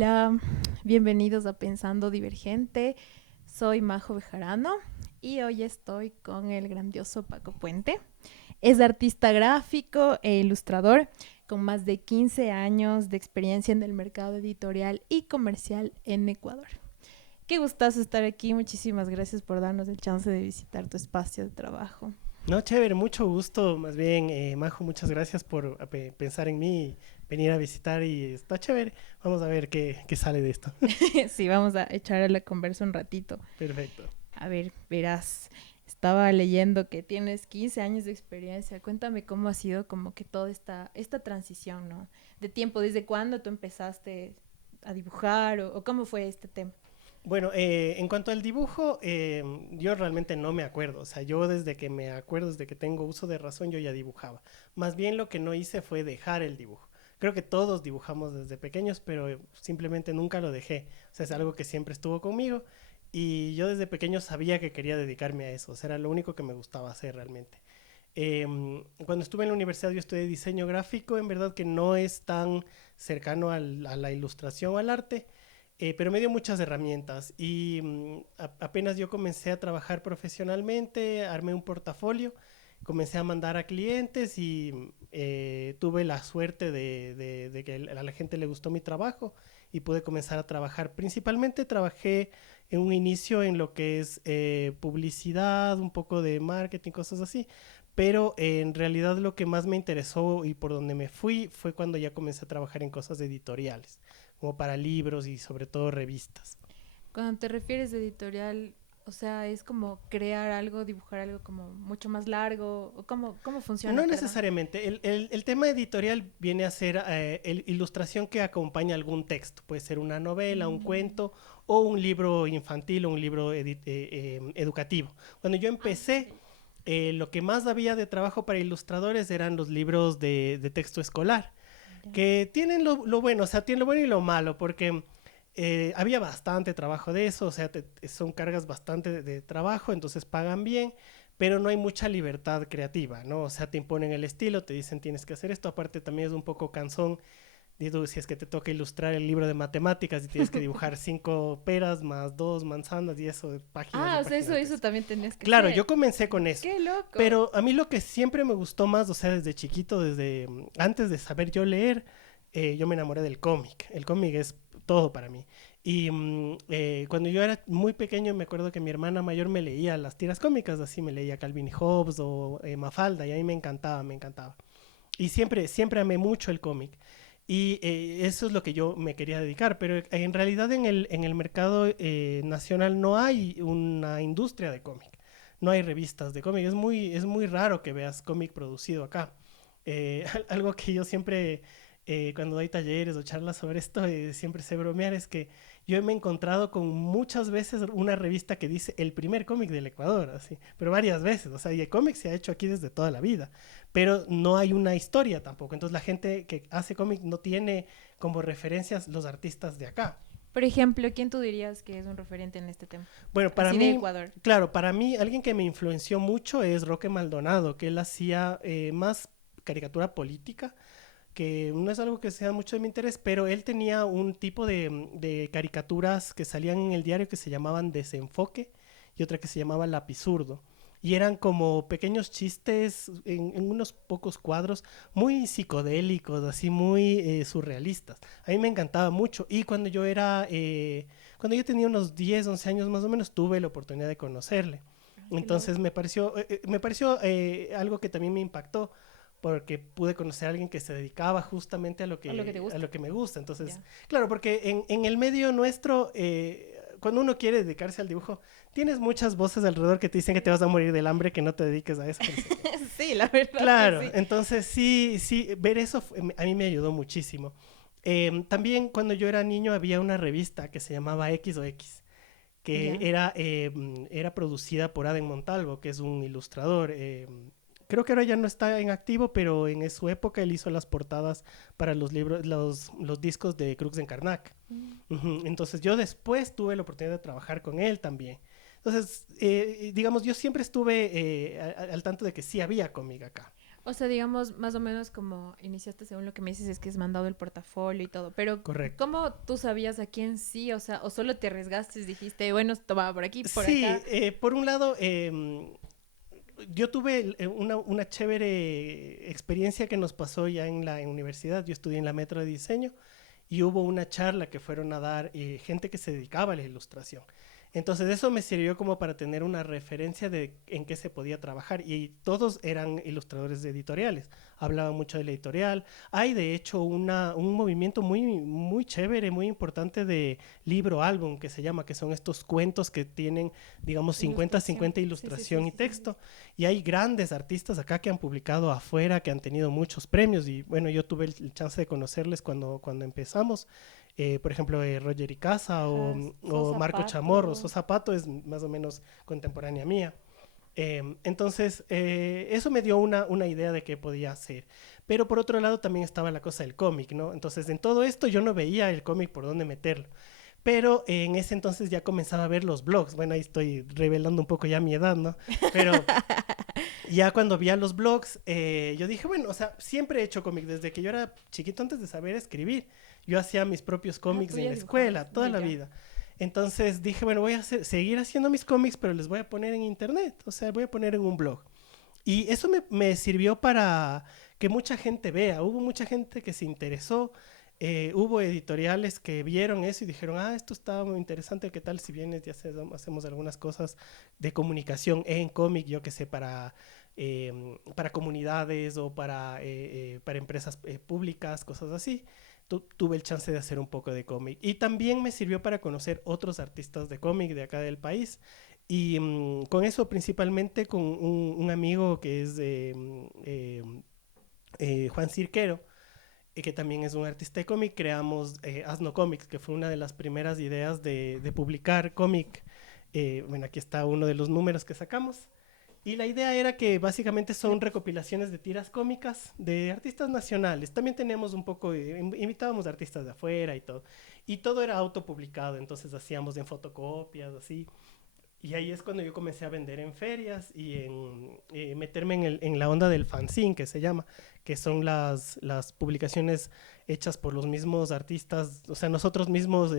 Hola, bienvenidos a Pensando Divergente. Soy Majo Bejarano y hoy estoy con el grandioso Paco Puente. Es artista gráfico e ilustrador con más de 15 años de experiencia en el mercado editorial y comercial en Ecuador. Qué gustazo estar aquí. Muchísimas gracias por darnos el chance de visitar tu espacio de trabajo. No, chévere, mucho gusto. Más bien, Majo, muchas gracias por pensar en mí y venir a visitar y está chévere. Vamos a ver qué sale de esto. Sí, vamos a echar a la conversa un ratito. Perfecto. A ver, verás, estaba leyendo que tienes 15 años de experiencia. Cuéntame cómo ha sido como que toda esta transición, ¿no? De tiempo, ¿desde cuándo tú empezaste a dibujar o cómo fue este tema? Bueno, en cuanto al dibujo, yo realmente no me acuerdo. O sea, yo desde que me acuerdo, desde que tengo uso de razón, yo ya dibujaba. Más bien lo que no hice fue dejar el dibujo. Creo que todos dibujamos desde pequeños, pero simplemente nunca lo dejé. O sea, es algo que siempre estuvo conmigo y yo desde pequeño sabía que quería dedicarme a eso. O sea, era lo único que me gustaba hacer realmente. Cuando estuve en la universidad yo estudié diseño gráfico, en verdad que no es tan cercano a la ilustración o al arte, pero me dio muchas herramientas y apenas yo comencé a trabajar profesionalmente, armé un portafolio, comencé a mandar a clientes y tuve la suerte de que a la gente le gustó mi trabajo y pude comenzar a trabajar. Principalmente trabajé en un inicio en lo que es publicidad, un poco de marketing, cosas así, pero en realidad lo que más me interesó y por donde me fui fue cuando ya comencé a trabajar en cosas editoriales, como para libros y sobre todo revistas. Cuando te refieres a editorial, o sea, es como crear algo, dibujar algo como mucho más largo, o cómo funciona, No perdón. necesariamente, el tema editorial viene a ser ilustración que acompaña algún texto, puede ser una novela, un Mm. cuento o un libro infantil o un libro educativo. Cuando yo Ah, empecé, ok. lo que más había de trabajo para ilustradores eran los libros de texto escolar, Ya. que tienen lo bueno, o sea, tienen lo bueno y lo malo, porque había bastante trabajo de eso, o sea, son cargas bastante de trabajo, entonces pagan bien, pero no hay mucha libertad creativa, ¿no? O sea, te imponen el estilo, te dicen tienes que hacer esto, aparte también es un poco cansón, digo, si es que te toca ilustrar el libro de matemáticas y tienes que dibujar cinco peras más dos manzanas y eso, páginas y Ah, o sea, páginas de eso texto. también tenías que Claro, hacer. yo comencé con eso, ¡Qué loco! pero a mí lo que siempre me gustó más, o sea, desde chiquito, desde antes de saber yo leer, yo me enamoré del cómic. El cómic es todo para mí. Y cuando yo era muy pequeño me acuerdo que mi hermana mayor me leía las tiras cómicas, así me leía Calvin y Hobbes o Mafalda, y a mí me encantaba, me encantaba. Y siempre amé mucho el cómic. Y eso es lo que yo me quería dedicar, pero en realidad en el mercado nacional no hay una industria de cómic, no hay revistas de cómic, es muy raro que veas cómic producido acá. Algo que yo siempre, cuando doy talleres o charlas sobre esto, siempre sé bromear, es que yo me he encontrado con muchas veces una revista que dice el primer cómic del Ecuador, así, pero varias veces, o sea, y el cómic se ha hecho aquí desde toda la vida, pero no hay una historia tampoco. Entonces la gente que hace cómic no tiene como referencias los artistas de acá. Por ejemplo, ¿quién tú dirías que es un referente en este tema? Bueno, para Así de mí, Ecuador. claro, para mí alguien que me influenció mucho es Roque Maldonado, que él hacía más caricatura política, que no es algo que sea mucho de mi interés, pero él tenía un tipo de caricaturas que salían en el diario que se llamaban Desenfoque y otra que se llamaba Lapizurdo. Y eran como pequeños chistes en unos pocos cuadros muy psicodélicos, así muy surrealistas. A mí me encantaba mucho. Y cuando yo tenía unos 10 11 años más o menos, tuve la oportunidad de conocerle. Ay, qué Entonces loco. me pareció algo que también me impactó porque pude conocer a alguien que se dedicaba justamente A lo que te a gusta. lo que me gusta. Entonces, Ya. claro, porque en el medio nuestro, cuando uno quiere dedicarse al dibujo, tienes muchas voces alrededor que te dicen que te vas a morir del hambre, que no te dediques a eso, que no sé qué. Sí, la verdad que Claro, sí. entonces sí, ver eso a mí me ayudó muchísimo. También cuando yo era niño había una revista que se llamaba X o X, que Ya. era producida por Aden Montalvo, que es un ilustrador. Creo que ahora ya no está en activo, pero en su época él hizo las portadas para los libros, los discos de Crux en Karnak. Mm. Entonces yo después tuve la oportunidad de trabajar con él también. Entonces, digamos, yo siempre estuve al tanto de que sí había cómic acá. O sea, digamos, más o menos como iniciaste según lo que me dices, es que has mandado el portafolio y todo, pero Correcto. ¿cómo tú sabías a quién sí? O sea, o solo te arriesgaste y dijiste, bueno, toma por aquí, por Sí, acá. por un lado, yo tuve una chévere experiencia que nos pasó ya en la universidad. Yo estudié en la Metro de Diseño y hubo una charla que fueron a dar gente que se dedicaba a la ilustración. Entonces eso me sirvió como para tener una referencia de en qué se podía trabajar y todos eran ilustradores de editoriales, hablaban mucho de la editorial. Hay de hecho un movimiento muy chévere, muy importante de libro álbum que se llama, que son estos cuentos que tienen, digamos, 50-50 Ilustración. Sí, sí, sí, ilustración y sí, sí, sí. texto. Y hay grandes artistas acá que han publicado afuera, que han tenido muchos premios y bueno, yo tuve el chance de conocerles cuando empezamos. Por ejemplo, Roger Icaza Ajá, o Marco Chamorro. Sosapato. Sosapato es más o menos contemporánea mía. Entonces, eso me dio una idea de qué podía hacer. Pero por otro lado también estaba la cosa del cómic, ¿no? Entonces, en todo esto yo no veía el cómic por dónde meterlo. Pero en ese entonces ya comenzaba a ver los blogs. Bueno, ahí estoy revelando un poco ya mi edad, ¿no? Pero ya cuando vi a los blogs, yo dije, bueno, o sea, siempre he hecho cómic desde que yo era chiquito, antes de saber escribir. Yo hacía mis propios Ah, cómics tú en ya la dibujabas. escuela, toda Ya, la ya. vida. Entonces dije, bueno, voy a seguir haciendo mis cómics, pero les voy a poner en internet, o sea, voy a poner en un blog. Y eso me sirvió para que mucha gente vea. Hubo mucha gente que se interesó. Hubo editoriales que vieron eso y dijeron, ah, esto está muy interesante, ¿qué tal si vienes y hacemos algunas cosas de comunicación en cómic, yo que sé, para comunidades o para empresas públicas, cosas así? Tuve el chance de hacer un poco de cómic. Y también me sirvió para conocer otros artistas de cómic de acá del país. Y con eso principalmente con un amigo que es Juan Cirquero, que también es un artista de cómic, creamos Asno Comics, que fue una de las primeras ideas de publicar cómic. Bueno, aquí está uno de los números que sacamos. Y la idea era que básicamente son recopilaciones de tiras cómicas de artistas nacionales. También teníamos un poco, invitábamos a artistas de afuera y todo. Y todo era autopublicado, entonces hacíamos en fotocopias, así. Y ahí es cuando yo comencé a vender en ferias y meterme en la onda del fanzine, que se llama, que son las publicaciones hechas por los mismos artistas. O sea, nosotros mismos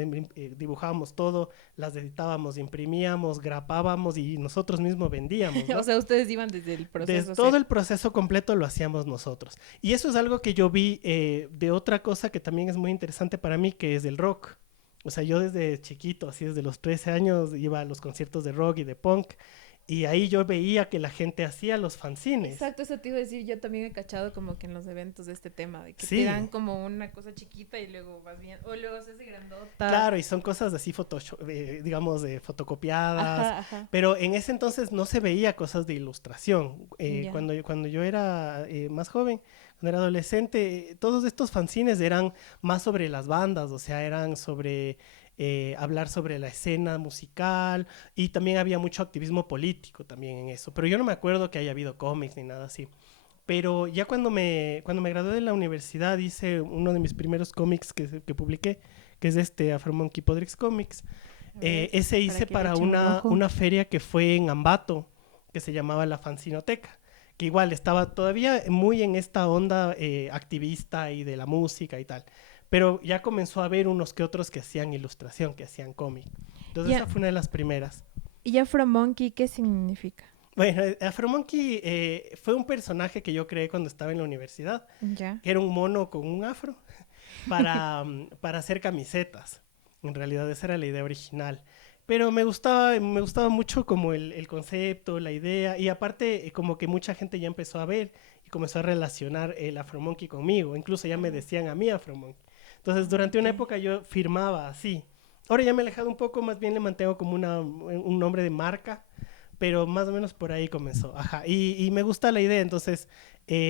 dibujábamos todo, las editábamos, imprimíamos, grapábamos y nosotros mismos vendíamos, O ¿no? sea, ustedes iban desde el Desde proceso todo cero. el proceso completo lo hacíamos nosotros. Y eso es algo que yo vi de otra cosa que también es muy interesante para mí, que es el rock. O sea, yo desde chiquito, así desde los 13 años, iba a los conciertos de rock y de punk. Y ahí yo veía que la gente hacía los fanzines. Exacto, eso te iba a decir, yo también he cachado como que en los eventos de este tema, de que te Sí, dan como una cosa chiquita y luego vas bien, o luego se hace grandota. claro, y son cosas así, digamos, fotocopiadas. Ajá, ajá. Pero en ese entonces no se veía cosas de ilustración. Ya. Cuando yo era más joven, cuando era adolescente, todos estos fanzines eran más sobre las bandas, o sea, eran sobre hablar sobre la escena musical y también había mucho activismo político también en eso. Pero yo no me acuerdo que haya habido cómics ni nada así. Pero ya cuando me gradué de la universidad hice uno de mis primeros cómics que publiqué, que es este Afro Monkey Podrix Comics. A ver, Ese para hice que le para echen un ojo. una feria que fue en Ambato, que se llamaba la Fanzinoteca, que igual estaba todavía muy en esta onda activista y de la música y tal. Pero ya comenzó a haber unos que otros que hacían ilustración, que hacían cómic. Entonces Ya, esa fue una de las primeras. ¿y Afro Monkey qué significa? Bueno, Afro Monkey fue un personaje que yo creé cuando estaba en la universidad, Ya. que era un mono con un afro para hacer camisetas. En realidad esa era la idea original. Pero me gustaba mucho como el concepto, la idea, y aparte como que mucha gente ya empezó a ver y comenzó a relacionar el Afro Monkey conmigo. Incluso ya me Ah, decían a mí Afro Monkey. Entonces ah, durante ok. una época yo firmaba así. Ahora ya me he alejado un poco, más bien le mantengo como un nombre de marca, pero más o menos por ahí comenzó. Ajá, y me gusta la idea, entonces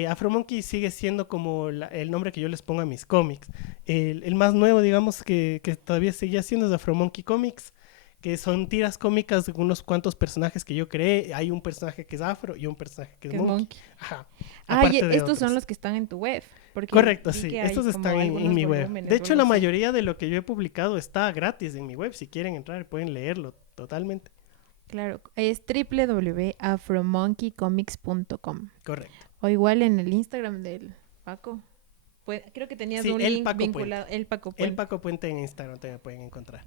Afro Monkey sigue siendo como el nombre que yo les pongo a mis cómics. El más nuevo, digamos, que todavía seguía siendo es Afro Monkey Comics, que son tiras cómicas de unos cuantos personajes que yo creé. Hay un personaje que es afro y un personaje que es Que es monkey. Monkey. Ajá, Ah, y aparte de estos son otros. los que están en tu web, porque Correcto, vi sí. que hay Estos como están en algunos mi web. De volúmenes o hecho, algo la así. mayoría de lo que yo he publicado está gratis en mi web. Si quieren entrar, pueden leerlo totalmente. Claro, es www.afromonkeycomics.com. Correcto. O igual en el Instagram del Paco. Creo que tenías Sí, un el link Paco vinculado, Puente. el Paco El Puente. Paco Puente en Instagram te pueden encontrar.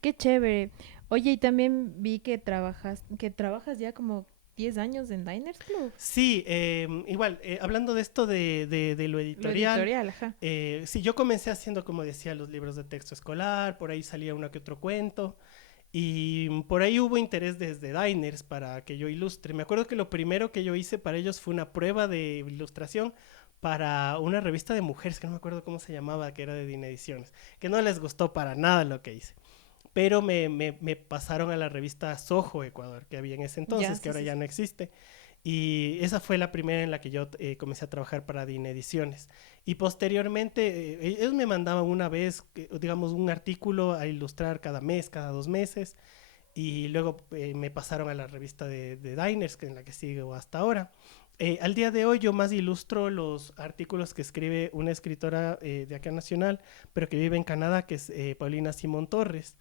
Qué chévere. Oye, y también vi que trabajas ya como 10 años en Diners Club. Sí, igual, hablando de esto de lo Lo editorial, editorial, ajá. sí, yo comencé haciendo, como decía, los libros de texto escolar, por ahí salía uno que otro cuento, y por ahí hubo interés desde Diners para que yo ilustre. Me acuerdo que lo primero que yo hice para ellos fue una prueba de ilustración para una revista de mujeres, que no me acuerdo cómo se llamaba, que era de Dine Ediciones, que no les gustó para nada lo que hice. Pero me pasaron a la revista Soho Ecuador, que había en ese Ya, entonces, que sí, ahora sí, ya sí. no existe. Y esa fue la primera en la que yo comencé a trabajar para Dine Ediciones. Y posteriormente, ellos me mandaban una vez, digamos, un artículo a ilustrar cada mes, cada 2 meses. Y luego me pasaron a la revista de Diners, que en la que sigo hasta ahora. Al día de hoy yo más ilustro los artículos que escribe una escritora de acá nacional, pero que vive en Canadá, que es Paulina Simón Torres.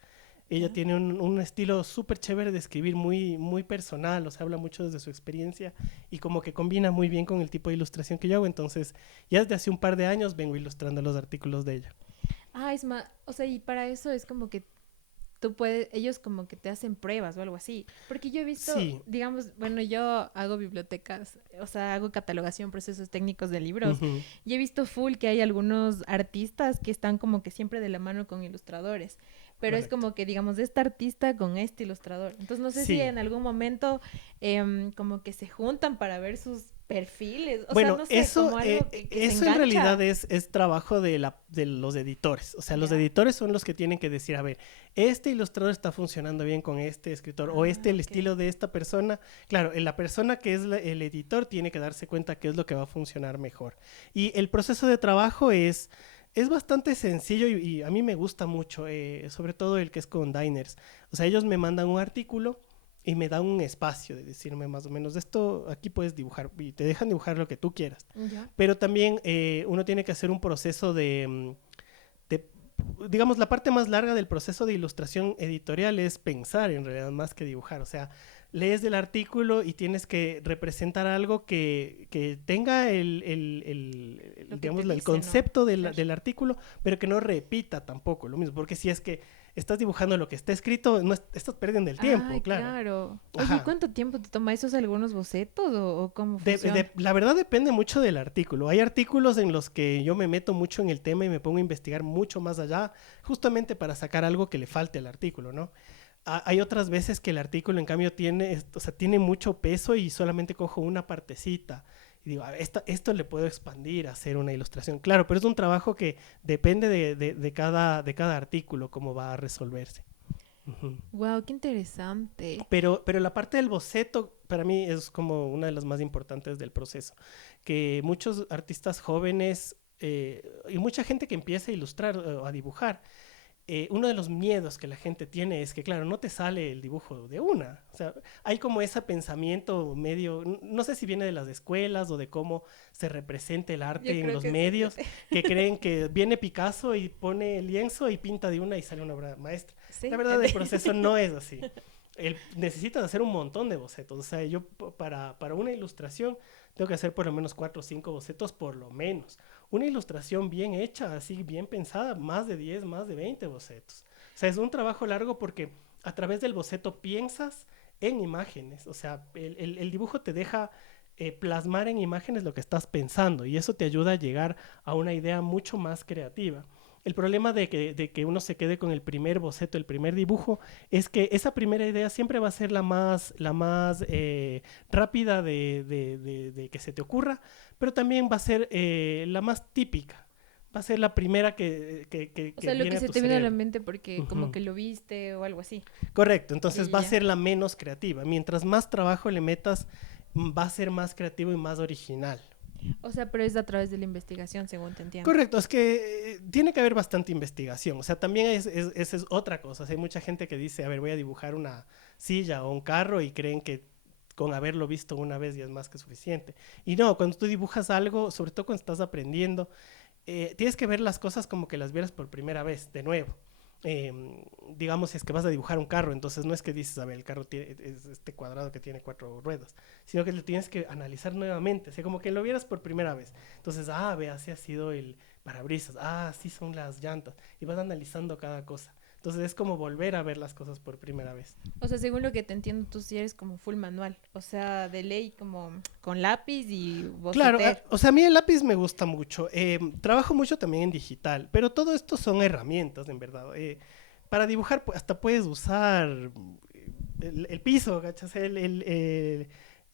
Ella Ya. tiene un estilo súper chévere de escribir, muy, muy personal, o sea, habla mucho desde su experiencia y como que combina muy bien con el tipo de ilustración que yo hago. Entonces, ya desde hace un par de años vengo ilustrando los artículos de ella. Ah, es más, o sea, y para eso es como que tú puedes, ellos como que te hacen pruebas o algo así. Porque yo he visto, Sí. digamos, bueno, yo hago bibliotecas, o sea, hago catalogación, procesos técnicos de libros, Ujú. y he visto full que hay algunos artistas que están como que siempre de la mano con ilustradores, pero es Correcto. como que, digamos, de este artista con este ilustrador. Entonces, no sé si Sí. en algún momento como que se juntan para ver sus perfiles, o sea, Bueno, no sé, eso, como algo que se eso en realidad engancha. es trabajo de los editores. O sea, los Ya. editores son los que tienen que decir, a ver, este ilustrador está funcionando bien con este escritor o este Ah, el ok. estilo de esta persona. Claro, la persona que es el editor tiene que darse cuenta qué es lo que va a funcionar mejor. Y el proceso de trabajo es bastante sencillo y a mí me gusta mucho, sobre todo el que es con Diners. O sea, ellos me mandan un artículo y me dan un espacio de decirme más o menos, esto aquí puedes dibujar y te dejan dibujar lo que tú quieras. Ya. Pero también uno tiene que hacer un proceso de, digamos, la parte más larga del proceso de ilustración editorial es pensar en realidad más que dibujar. O sea, lees del artículo y tienes que representar algo que tenga Lo que te digamos, el dice, ¿no? concepto Claro. del artículo, pero que no repita tampoco lo mismo. Porque si es que estás dibujando lo que está escrito, no estás perdiendo el tiempo, Ay, claro. claro. Oye, ¿y Ajá. cuánto tiempo te toma esos algunos bocetos o cómo funciona? La verdad depende mucho del artículo. Hay artículos en los que yo me meto mucho en el tema y me pongo a investigar mucho más allá, justamente para sacar algo que le falte al artículo, ¿no? Hay otras veces que el artículo, en cambio, o sea, tiene mucho peso y solamente cojo una partecita. Y digo, esto le puedo expandir, hacer una ilustración. Claro, pero es un trabajo que depende de cada artículo, cómo va a resolverse. Ujú. Wow, qué interesante. Pero la parte del boceto para mí es como una de las más importantes del proceso, que muchos artistas jóvenes y mucha gente que empieza a ilustrar o a dibujar, uno de los miedos que la gente tiene es que, claro, no te sale el dibujo de una. O sea, hay como ese pensamiento medio, no sé si viene de las escuelas o de cómo se representa el Yo arte en creo los que sí. medios, que creen que viene Picasso y pone el lienzo y pinta de una y sale una obra maestra. La Sí. verdad, el proceso no es así. Necesitas hacer un montón de bocetos. O sea, yo para una ilustración tengo que hacer por lo menos 4 o 5 bocetos por lo menos. Una ilustración bien hecha, así bien pensada, más de 10 más de 20 bocetos. O sea, es un trabajo largo porque a través del boceto piensas en imágenes. O sea, el dibujo te deja plasmar en imágenes lo que estás pensando y eso te ayuda a llegar a una idea mucho más creativa. El problema de que uno se quede con el primer boceto, el primer dibujo, es que esa primera idea siempre va a ser la más rápida de que se te ocurra, pero también va a ser la más típica. Va a ser la primera O que sea, lo viene que a se tu te vino a la cerebro. mente porque como Ujú. que lo viste o algo así. Correcto, Ya, entonces ya, va a ya. ser la menos creativa. Mientras más trabajo le metas, va a ser más creativo y más original. O sea, pero es a través de la investigación, según te entiendo. Correcto, es que tiene que haber bastante investigación. O sea, también esa es otra cosa. O sea, hay mucha gente que dice, a ver, voy a dibujar una silla o un carro y creen que con haberlo visto una vez ya es más que suficiente. Y no, cuando tú dibujas algo, sobre todo cuando estás aprendiendo, tienes que ver las cosas como que las vieras por primera vez, de nuevo. digamos, si es que vas a dibujar un carro, entonces no es que dices, a ver, el carro es este cuadrado que tiene 4 ruedas, sino que lo tienes que analizar nuevamente, o sea, como que lo vieras por primera vez. Entonces, ve, así ha sido el parabrisas, así son las llantas, y vas analizando cada cosa. Entonces es como volver a ver las cosas por primera vez. O sea, según lo que te entiendo, tú sí eres como full manual. O sea, de ley como con lápiz y Claro, boceter. o sea, a mí el lápiz me gusta mucho. Trabajo mucho también en digital, pero todo esto son herramientas, en verdad. Para dibujar hasta puedes usar el piso, ¿cachas?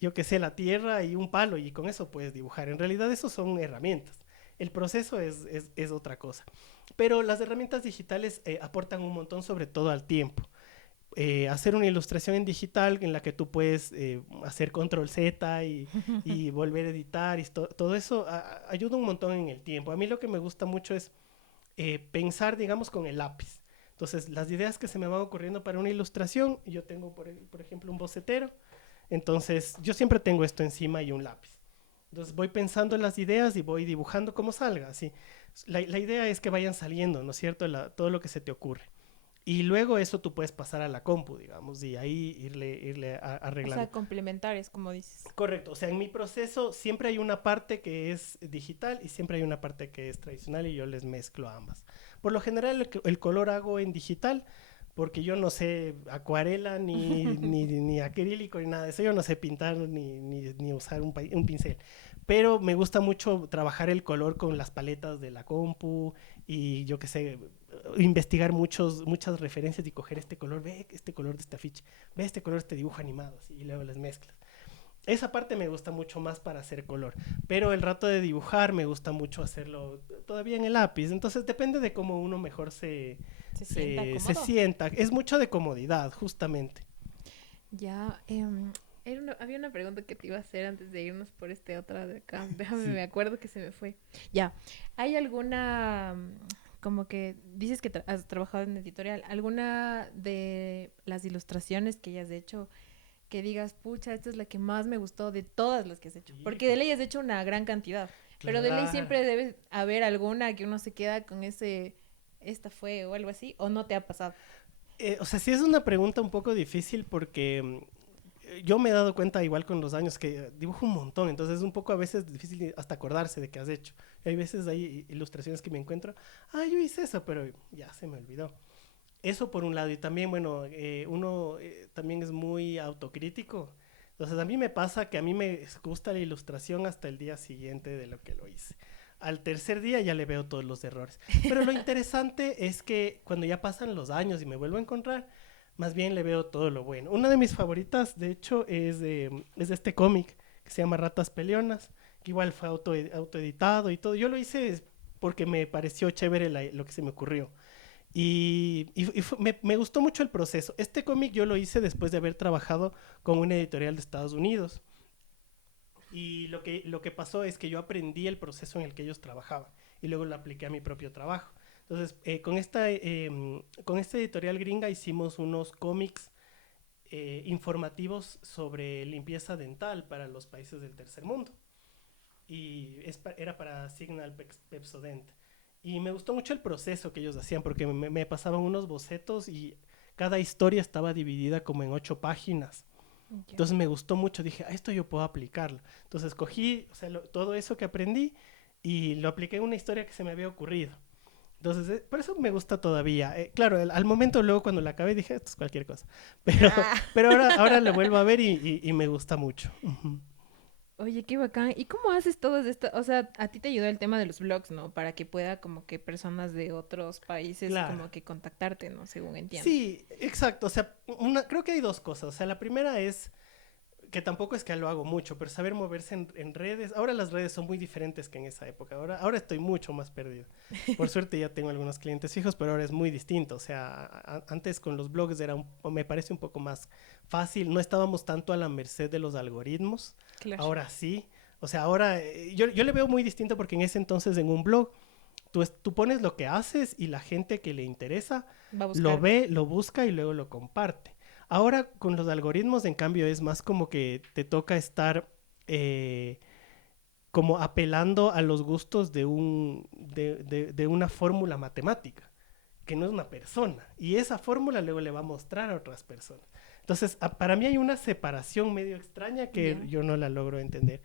Yo qué sé, la tierra y un palo, y con eso puedes dibujar. En realidad, eso son herramientas. El proceso es otra cosa. Pero las herramientas digitales aportan un montón, sobre todo al tiempo. Hacer una ilustración en digital en la que tú puedes hacer control Z y volver a editar y todo eso ayuda un montón en el tiempo. A mí lo que me gusta mucho es pensar, digamos, con el lápiz. Entonces, las ideas que se me van ocurriendo para una ilustración, yo tengo, por ejemplo, un bocetero. Entonces, yo siempre tengo esto encima y un lápiz. Entonces, voy pensando en las ideas y voy dibujando como salga. Así. La idea es que vayan saliendo, ¿no es cierto? Todo lo que se te ocurre. Y luego eso tú puedes pasar a la compu, digamos, y ahí irle O arreglando. sea, complementarios, como dices. Correcto, o sea, en mi proceso siempre hay una parte que es digital y siempre hay una parte que es tradicional y yo les mezclo ambas. Por lo general el color hago en digital porque yo no sé acuarela ni acrílico ni nada de eso, yo no sé pintar ni usar un pincel. Pero me gusta mucho trabajar el color con las paletas de la compu y yo qué sé, investigar muchas referencias y coger este color, ve este color de este afiche, ve este color de este dibujo animado, así, y luego les mezclas. Esa parte me gusta mucho más para hacer color, pero el rato de dibujar me gusta mucho hacerlo todavía en el lápiz, entonces depende de cómo uno mejor Se sienta se cómodo. sienta, es mucho de comodidad, justamente. Ya, había una pregunta que te iba a hacer antes de irnos por este otra de acá. Déjame, Sí. me acuerdo que se me fue. Ya, ¿hay alguna, como que dices que has trabajado en editorial, alguna de las ilustraciones que hayas hecho que digas, pucha, esta es la que más me gustó de todas las que has hecho? Porque de Híjole, ley has hecho una gran cantidad, pero de ley claro. siempre debe haber alguna que uno se queda con ese, esta fue o algo así, o no te ha pasado. O sea, sí es una pregunta un poco difícil porque yo me he dado cuenta igual con los años que dibujo un montón, entonces es un poco a veces difícil hasta acordarse de qué has hecho. Hay veces hay ilustraciones que me encuentro, yo hice eso, pero ya se me olvidó. Eso por un lado, y también, bueno, uno también es muy autocrítico. Entonces a mí me pasa que a mí me gusta la ilustración hasta el día siguiente de lo que lo hice. Al tercer día ya le veo todos los errores. Pero lo interesante es que cuando ya pasan los años y me vuelvo a encontrar, más bien le veo todo lo bueno. Una de mis favoritas, de hecho, es de este cómic que se llama Ratas Peleonas, que igual fue autoeditado y todo. Yo lo hice porque me pareció chévere lo que se me ocurrió. Me gustó mucho el proceso. Este cómic yo lo hice después de haber trabajado con una editorial de Estados Unidos. Y lo que pasó es que yo aprendí el proceso en el que ellos trabajaban y luego lo apliqué a mi propio trabajo. Entonces, con esta editorial gringa hicimos unos cómics informativos sobre limpieza dental para los países del tercer mundo. Y era para Signal Pepsodent. Y me gustó mucho el proceso que ellos hacían porque me pasaban unos bocetos y cada historia estaba dividida como en 8 páginas. Ya. Entonces me gustó mucho, dije, esto yo puedo aplicarlo. Entonces cogí, o sea, todo eso que aprendí y lo apliqué en una historia que se me había ocurrido. Entonces, por eso me gusta todavía. Claro, al momento luego cuando la acabé dije, esto es cualquier cosa. Pero, Ah. pero ahora lo vuelvo a ver y me gusta mucho. Ujú. Oye, qué bacán. ¿Y cómo haces todo esto? O sea, a ti te ayudó el tema de los blogs, ¿no? Para que pueda como que personas de otros países Claro. como que contactarte, ¿no? Según entiendo. Sí, exacto. O sea, creo que hay dos cosas. O sea, la primera es que tampoco es que lo hago mucho, pero saber moverse en redes. Ahora las redes son muy diferentes que en esa época. Ahora estoy mucho más perdido. Por suerte ya tengo algunos clientes fijos, pero ahora es muy distinto. O sea, antes con los blogs me parece un poco más fácil. No estábamos tanto a la merced de los algoritmos. Claro. Ahora sí. O sea, ahora yo le veo muy distinto porque en ese entonces en un blog tú pones lo que haces y la gente que le interesa Va a lo buscar. ve, lo busca y luego lo comparte. Ahora con los algoritmos, en cambio, es más como que te toca estar como apelando a los gustos de una fórmula matemática, que no es una persona. Y esa fórmula luego le va a mostrar a otras personas. Entonces, para mí hay una separación medio extraña que yo no la logro entender.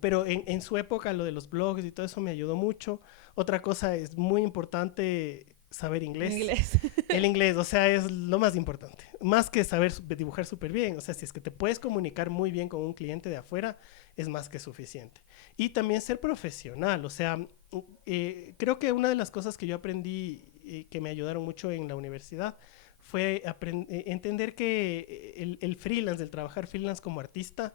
Pero en su época lo de los blogs y todo eso me ayudó mucho. Otra cosa es muy importante saber inglés. El inglés, o sea, es lo más importante. Más que saber dibujar súper bien. O sea, si es que te puedes comunicar muy bien con un cliente de afuera, es más que suficiente. Y también ser profesional. O sea, creo que una de las cosas que yo aprendí que me ayudaron mucho en la universidad fue entender que el freelance, el trabajar freelance como artista,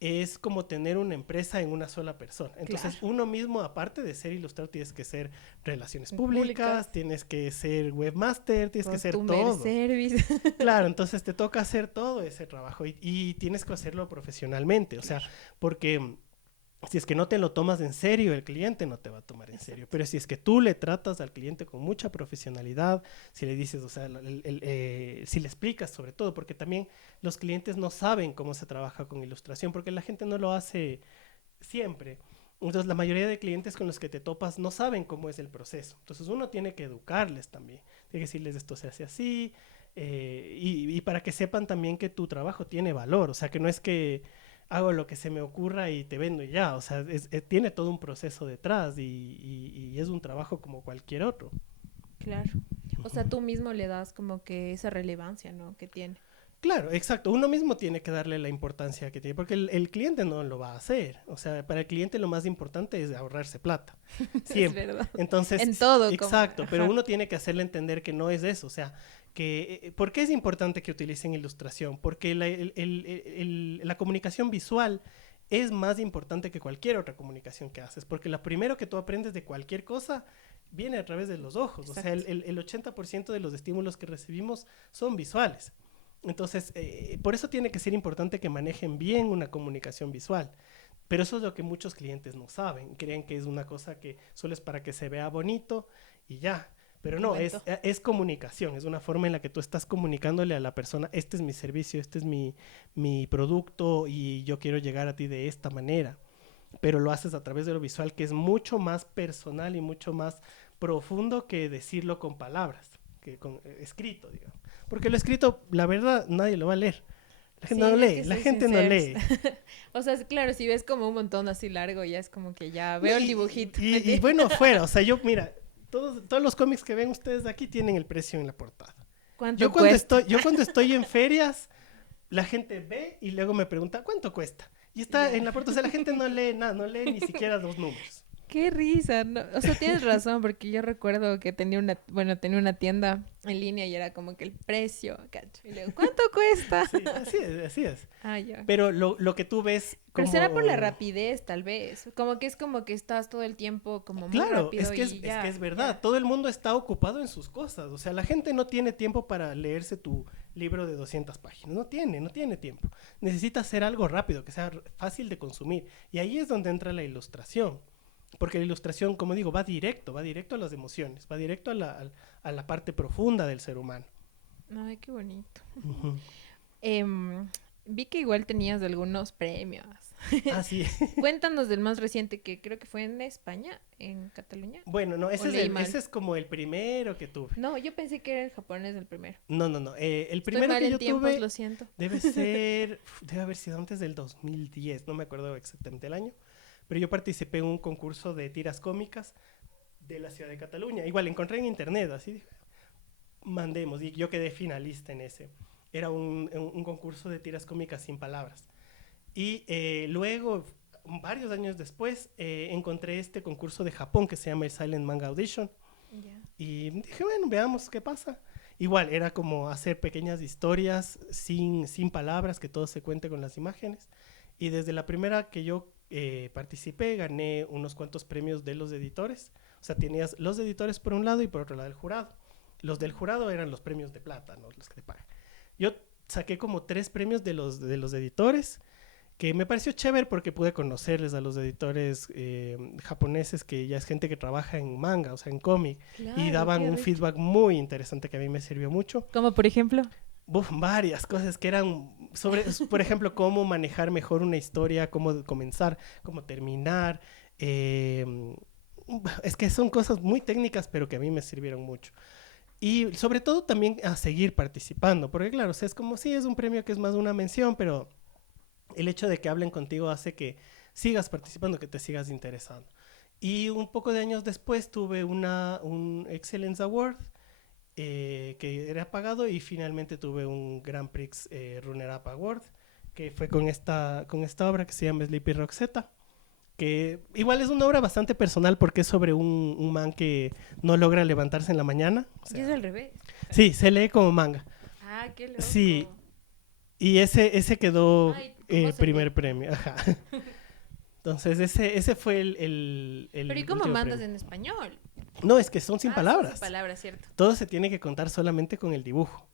es como tener una empresa en una sola persona. Entonces, claro, uno mismo, aparte de ser ilustrador, tienes que ser relaciones públicas, tienes que ser webmaster, tienes que ser todo. Service. Claro, entonces te toca hacer todo ese trabajo y tienes que hacerlo profesionalmente. O sea, porque si es que no te lo tomas en serio, el cliente no te va a tomar en serio. Pero si es que tú le tratas al cliente con mucha profesionalidad, si le dices, o sea, si le explicas sobre todo, porque también los clientes no saben cómo se trabaja con ilustración, porque la gente no lo hace siempre. Entonces, la mayoría de clientes con los que te topas no saben cómo es el proceso. Entonces, uno tiene que educarles también. Tiene que decirles, esto se hace así, y para que sepan también que tu trabajo tiene valor. O sea, que no es que hago lo que se me ocurra y te vendo y ya. O sea, tiene todo un proceso detrás y es un trabajo como cualquier otro. Claro. O sea, tú mismo le das como que esa relevancia, ¿no? Que tiene. Claro, exacto. Uno mismo tiene que darle la importancia que tiene, porque el cliente no lo va a hacer. O sea, para el cliente lo más importante es ahorrarse plata. Siempre. Es verdad. Entonces, en todo. exacto, como... pero uno tiene que hacerle entender que no es eso. O sea, que ¿por qué es importante que utilicen ilustración? Porque la comunicación visual es más importante que cualquier otra comunicación que haces, porque lo primero que tú aprendes de cualquier cosa viene a través de los ojos. Exacto. O sea, el 80% de los estímulos que recibimos son visuales. Entonces, por eso tiene que ser importante que manejen bien una comunicación visual. Pero eso es lo que muchos clientes no saben. Creen que es una cosa que solo es para que se vea bonito y ya. Pero no, es comunicación. Es una forma en la que tú estás comunicándole a la persona, este es mi servicio, este es mi producto y yo quiero llegar a ti de esta manera. Pero lo haces a través de lo visual, que es mucho más personal y mucho más profundo que decirlo con palabras, que con escrito, digamos. Porque lo escrito, la verdad, nadie lo va a leer. La gente no lee, la gente no lee. O sea, claro, si ves como un montón así largo, ya es como que ya veo el dibujito. Y bueno, fuera, o sea, mira, todos los cómics que ven ustedes aquí tienen el precio en la portada. ¿Cuánto cuesta? Yo cuando estoy en ferias, la gente ve y luego me pregunta, ¿cuánto cuesta? Y está en la portada, o sea, la gente no lee nada, no lee ni siquiera los números. Qué risa, ¿no? O sea, tienes razón, porque yo recuerdo que tenía una tienda en línea y era como que el precio, ¿cacho? Y le digo, ¿cuánto cuesta? Sí, así es. Ah, ya. Pero lo que tú ves como... Pero será por la rapidez, tal vez. Como que es como que estás todo el tiempo como muy rápido. Claro, es que es verdad. Ya. Todo el mundo está ocupado en sus cosas. O sea, la gente no tiene tiempo para leerse tu libro de 200 páginas. No tiene tiempo. Necesita hacer algo rápido, que sea fácil de consumir. Y ahí es donde entra la ilustración. Porque la ilustración, como digo, va directo a las emociones, va directo a la parte profunda del ser humano. Ay, qué bonito. Vi que igual tenías algunos premios. Ah, sí. Cuéntanos del más reciente, que creo que fue en España, en Cataluña. Bueno, no, ese es como el primero que tuve. No, yo pensé que era el japonés el primero. No. El primero que yo tuve lo siento. debe haber sido antes del 2010, no me acuerdo exactamente el año. Pero yo participé en un concurso de tiras cómicas de la ciudad de Cataluña. Igual encontré en internet, así mandemos, y yo quedé finalista en ese. Era un concurso de tiras cómicas sin palabras. Y luego, varios años después, encontré este concurso de Japón que se llama el Silent Manga Audition. Yeah. Y dije, bueno, veamos qué pasa. Igual, era como hacer pequeñas historias sin palabras, que todo se cuente con las imágenes. Y desde la primera que yo participé, gané unos cuantos premios de los editores. O sea, tenías los editores por un lado y por otro lado el jurado. Los del jurado eran los premios de plata, ¿no? Los que te pagan. Yo saqué como 3 premios de los editores, que me pareció chévere porque pude conocerles a los editores japoneses, que ya es gente que trabaja en manga, o sea, en cómic, claro, y daban un feedback muy interesante que a mí me sirvió mucho. ¿Cómo por ejemplo? Varias cosas que eran sobre, por ejemplo, cómo manejar mejor una historia, cómo comenzar, cómo terminar, es que son cosas muy técnicas, pero que a mí me sirvieron mucho. Y sobre todo también a seguir participando, porque claro, o sea, es como si es un premio que es más una mención, pero el hecho de que hablen contigo hace que sigas participando, que te sigas interesando. Y un poco de años después tuve un Excellence Award que era pagado y finalmente tuve un Grand Prix Runner Up Award que fue con esta obra que se llama Sleepy Roxetta, que igual es una obra bastante personal porque es sobre un man que no logra levantarse en la mañana. O Y es sea, al revés. sí, se lee como manga. Ah, qué Sí, loco. y ese quedó Ay, ¿cómo se lee? primer premio. Ajá. Entonces ese fue Pero ¿y el cómo último mandas premio. en español? No, es que son sin Son sin palabras. palabras, ¿cierto? Todo se tiene que contar solamente con el dibujo.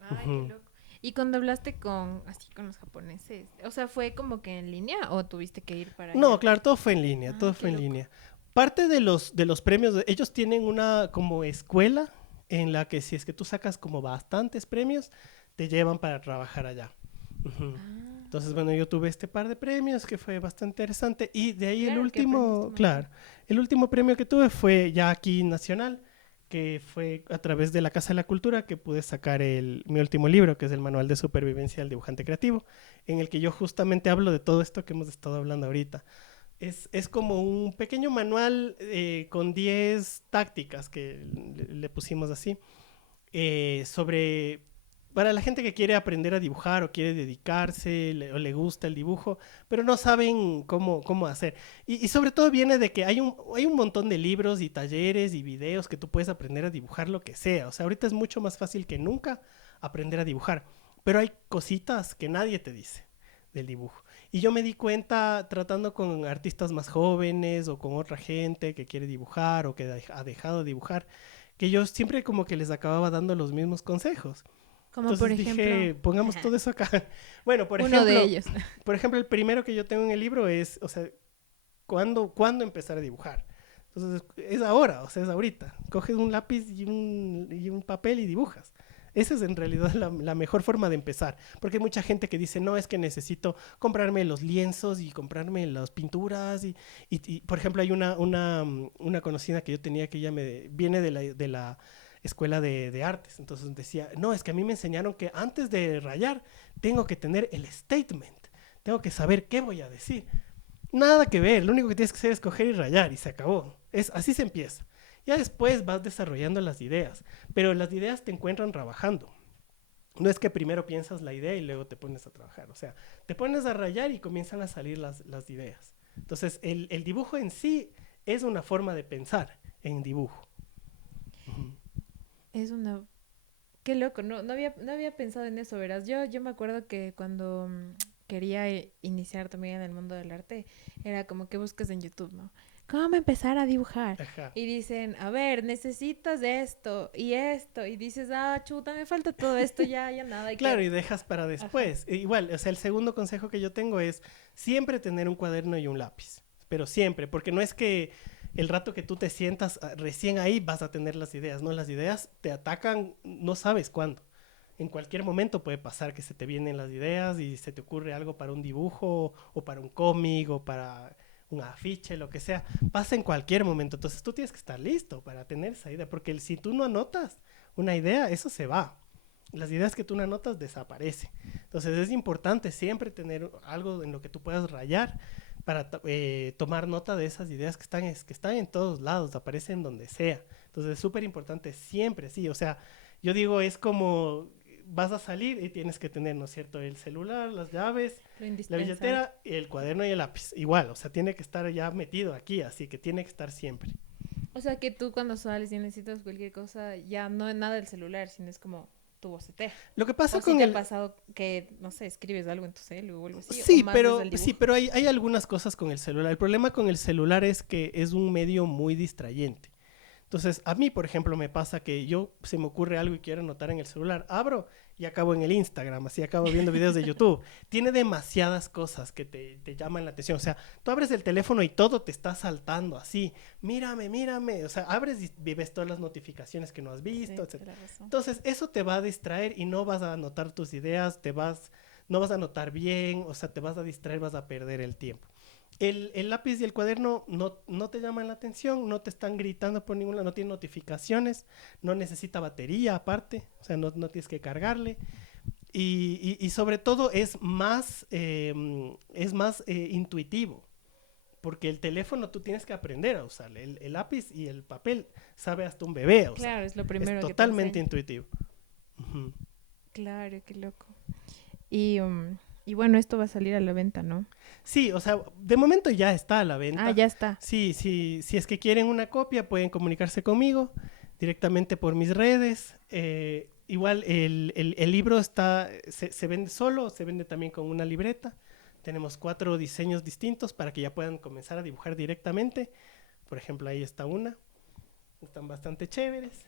Ay, qué Ujú. loco. ¿Y cuando hablaste así con los japoneses? O sea, ¿fue como que en línea o tuviste que ir para No, allá? claro, todo fue en línea, todo Ay, qué fue en loco. línea. Parte de los premios, ellos tienen una como escuela en la que si es que tú sacas como bastantes premios, te llevan para trabajar allá. Ujú. Ah, Entonces, bueno, yo tuve este par de premios que fue bastante interesante y de ahí el claro que aprendiste último, un montón. claro, el último premio que tuve fue ya aquí nacional, que fue a través de la Casa de la Cultura que pude sacar mi último libro, que es el Manual de Supervivencia del Dibujante Creativo, en el que yo justamente hablo de todo esto que hemos estado hablando ahorita. Es como un pequeño manual con 10 tácticas que le pusimos así, sobre para la gente que quiere aprender a dibujar o quiere dedicarse o le gusta el dibujo, pero no saben cómo hacer. Y sobre todo viene de que hay un montón de libros y talleres y videos que tú puedes aprender a dibujar lo que sea. O sea, ahorita es mucho más fácil que nunca aprender a dibujar, pero hay cositas que nadie te dice del dibujo. Y yo me di cuenta tratando con artistas más jóvenes o con otra gente que quiere dibujar o que ha dejado de dibujar, que yo siempre como que les acababa dando los mismos consejos. Como por Entonces ejemplo, dije, pongamos todo eso acá. Bueno, uno de ellos. por ejemplo, el primero que yo tengo en el libro es, o sea, ¿cuándo empezar a dibujar? Entonces, es ahora, o sea, es ahorita. Coges un lápiz y un papel y dibujas. Esa es en realidad la mejor forma de empezar. Porque hay mucha gente que dice, no, es que necesito comprarme los lienzos y comprarme las pinturas. Por ejemplo, hay una conocida que yo tenía que ella viene de la escuela de artes. Entonces decía, no, es que a mí me enseñaron que antes de rayar tengo que tener el statement. Tengo que saber qué voy a decir. Nada que ver, lo único que tienes que hacer es coger y rayar y se acabó. Así se empieza. Ya después vas desarrollando las ideas, pero las ideas te encuentran trabajando. No es que primero piensas la idea y luego te pones a trabajar. O sea, te pones a rayar y comienzan a salir las ideas. Entonces, el dibujo en sí es una forma de pensar en dibujo. Ujú. Es una... Qué loco, no había pensado en eso, verás. Yo me acuerdo que cuando quería iniciar también en el mundo del arte, era como que buscas en YouTube, ¿no? ¿Cómo empezar a dibujar? Ajá. Y dicen, a ver, necesitas esto, y dices, ah, chuta, me falta todo esto, ya nada, hay Claro, que... y dejas para Ajá. después. Igual, o sea, el segundo consejo que yo tengo es siempre tener un cuaderno y un lápiz. Pero siempre, porque no es que el rato que tú te sientas recién ahí vas a tener las ideas, ¿no? Las ideas te atacan, no sabes cuándo. En cualquier momento puede pasar que se te vienen las ideas y se te ocurre algo para un dibujo o para un cómic o para un afiche, lo que sea. Pasa en cualquier momento. Entonces tú tienes que estar listo para tener esa idea, porque si tú no anotas una idea, eso se va. Las ideas que tú no anotas desaparecen. Entonces es importante siempre tener algo en lo que tú puedas rayar para tomar nota de esas ideas que están en todos lados, aparecen donde sea. Entonces es súper importante siempre, sí. O sea, yo digo, es como vas a salir y tienes que tener, ¿no es cierto? El celular, las llaves, Lo la indispensable. billetera, el cuaderno y el lápiz. Igual, o sea, tiene que estar ya metido aquí, así que tiene que estar siempre. O sea que tú cuando sales y necesitas cualquier cosa, ya no es nada del celular, sino es como tu bocetera. Lo que pasa O si con te ha el, pasado que, no sé, escribes algo en tu celu o algo así, o Sí, más desde el sí, dibujo. pero hay algunas cosas con el celular. El problema con el celular es que es un medio muy distrayente. Entonces, a mí, por ejemplo, me pasa que yo se me ocurre algo y quiero anotar en el celular, abro y acabo en el Instagram, así acabo viendo videos de YouTube. Tiene demasiadas cosas que te llaman la atención. O sea, tú abres el teléfono y todo te está saltando así. Mírame, mírame. O sea, abres y ves todas las notificaciones que no has visto, Sí, etc. tienes razón. Entonces, eso te va a distraer y no vas a anotar tus ideas, no vas a anotar bien, o sea, te vas a distraer, vas a perder el tiempo. El lápiz y el cuaderno no te llaman la atención, no te están gritando por ninguna, no tiene notificaciones, no necesita batería aparte, o sea, no tienes que cargarle. Y sobre todo es más intuitivo, porque el teléfono tú tienes que aprender a usarle. El lápiz y el papel sabe hasta un bebé a usar. Claro, es lo Es primero que te totalmente enseña. intuitivo. Ujú. Claro, qué loco. Y, y bueno, esto va a salir a la venta, ¿no? Sí, o sea, de momento ya está a la Ah, venta. ya está. Sí, sí, si es que quieren una copia, pueden comunicarse conmigo directamente por mis redes. Igual el libro se vende solo, se vende también con una libreta. Tenemos 4 diseños distintos para que ya puedan comenzar a dibujar directamente. Por ejemplo, ahí está una. Están bastante chéveres.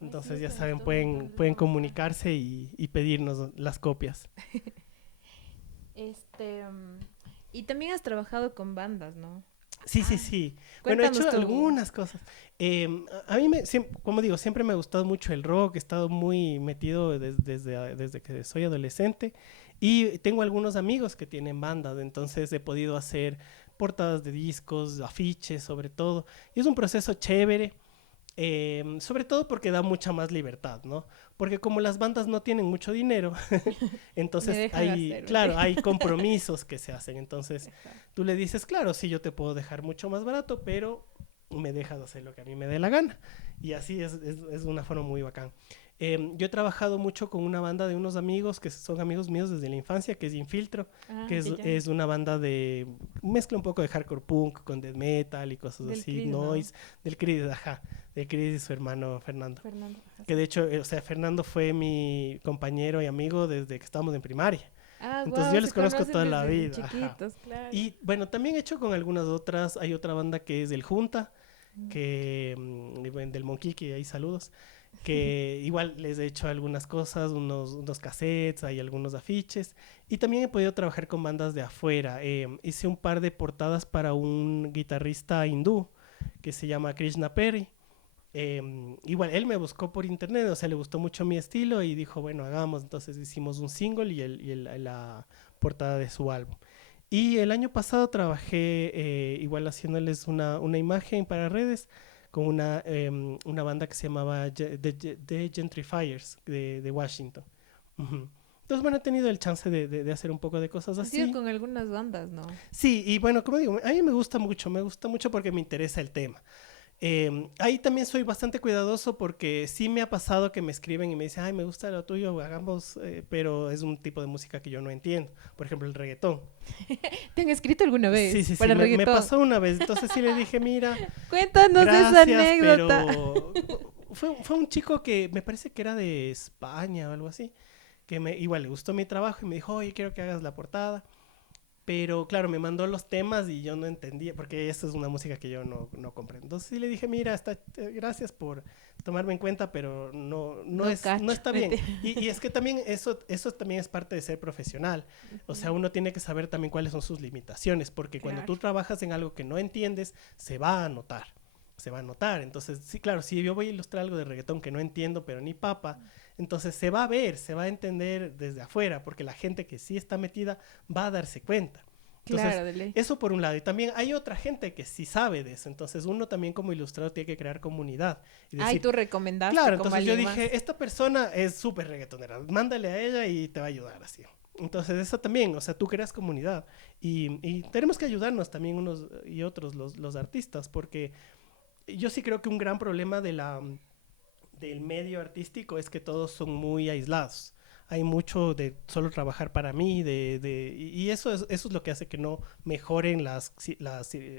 Ay, Entonces sí, ya se me saben, antoja, entonces pueden lo voy a buscar. comunicarse y pedirnos las copias. Este, y también has trabajado con bandas, ¿no? Sí, sí, Ah, sí. Bueno, he hecho cuéntanos tú. algunas cosas. A mí, como digo, siempre me ha gustado mucho el rock. He estado muy metido desde que soy adolescente. Y tengo algunos amigos que tienen bandas. Entonces he podido hacer portadas de discos, afiches, sobre todo. Y es un proceso chévere. Sobre todo porque da mucha más libertad, ¿no? Porque como las bandas no tienen mucho dinero, Me entonces dejan hacer, claro, ¿verdad? hay compromisos que se hacen. Entonces Ajá. tú le dices, claro, sí, yo te puedo dejar mucho más barato, pero me dejas hacer lo que a mí me dé la gana. Y así es una forma muy bacán. Yo he trabajado mucho con una banda de unos amigos que son amigos míos desde la infancia, que es Infiltro, Ah, que ya, ya. es una banda de mezcla un poco de hardcore punk con death metal y cosas Del así, Chris, ¿no? noise, del Chris, ajá, del Chris y su hermano Fernando. Fernando. Ajá, Que sí. de hecho, o sea, Fernando fue mi compañero y amigo desde que estábamos en primaria. Ah, Entonces wow, yo se les conozco conocen toda la desde vida, ajá. chiquitos, claro. Y bueno, también he hecho con algunas otras, hay otra banda que es del Junta, Mm. que bueno, del Monquique, ahí saludos, que igual les he hecho algunas cosas, unos cassettes, hay algunos afiches, y también he podido trabajar con bandas de afuera. Hice un par de portadas para un guitarrista hindú que se llama Krishna Perry. Igual él me buscó por internet, o sea, le gustó mucho mi estilo y dijo, bueno, hagamos. Entonces hicimos un single la portada de su álbum. Y el año pasado trabajé igual haciéndoles una imagen para redes con una banda que se llamaba The Gentrifiers de Washington. Ujú. Entonces, bueno, he tenido el chance de hacer un poco de cosas Has ido así. con algunas bandas, ¿no? Sí, y bueno, como digo, a mí me gusta mucho porque me interesa el tema. Ahí también soy bastante cuidadoso porque sí me ha pasado que me escriben y me dicen, ay, me gusta lo tuyo, hagamos, pero es un tipo de música que yo no entiendo. Por ejemplo, el reggaetón. ¿Te han escrito alguna Sí, vez sí, sí, para me reggaetón? pasó una vez. Entonces sí le dije, mira, Cuéntanos esa gracias, anécdota. pero fue un chico que me parece que era de España o algo así, que igual le gustó mi trabajo y me dijo, oye, quiero que hagas la portada. Pero claro, me mandó los temas y yo no entendía, porque esa es una música que yo no comprendo. Entonces sí le dije, mira, gracias por tomarme en cuenta, pero No no cacho. está bien. Y es que también eso también es parte de ser profesional. O sea, Ujú. uno tiene que saber también cuáles son sus limitaciones, porque cuando Claro, tú trabajas en algo que no entiendes, se va a notar. Se va a notar. Entonces, sí, claro, si yo voy a ilustrar algo de reggaetón que no entiendo, pero ni papa, entonces se va a ver, se va a entender desde afuera, porque la gente que sí está metida va a darse cuenta. Entonces, claro, de ley. eso por un lado. Y también hay otra gente que sí sabe de eso. Entonces, uno también como ilustrador tiene que crear comunidad y Ay, decir, tú recomendaste claro, como entonces yo alguien más. dije, esta persona es súper reggaetonera, mándale a ella y te va a ayudar así. Entonces, eso también, o sea, tú creas comunidad y tenemos que ayudarnos también unos y otros los artistas, porque yo sí creo que un gran problema del medio artístico es que todos son muy aislados. Hay mucho de solo trabajar para mí, y eso es lo que hace que no mejoren las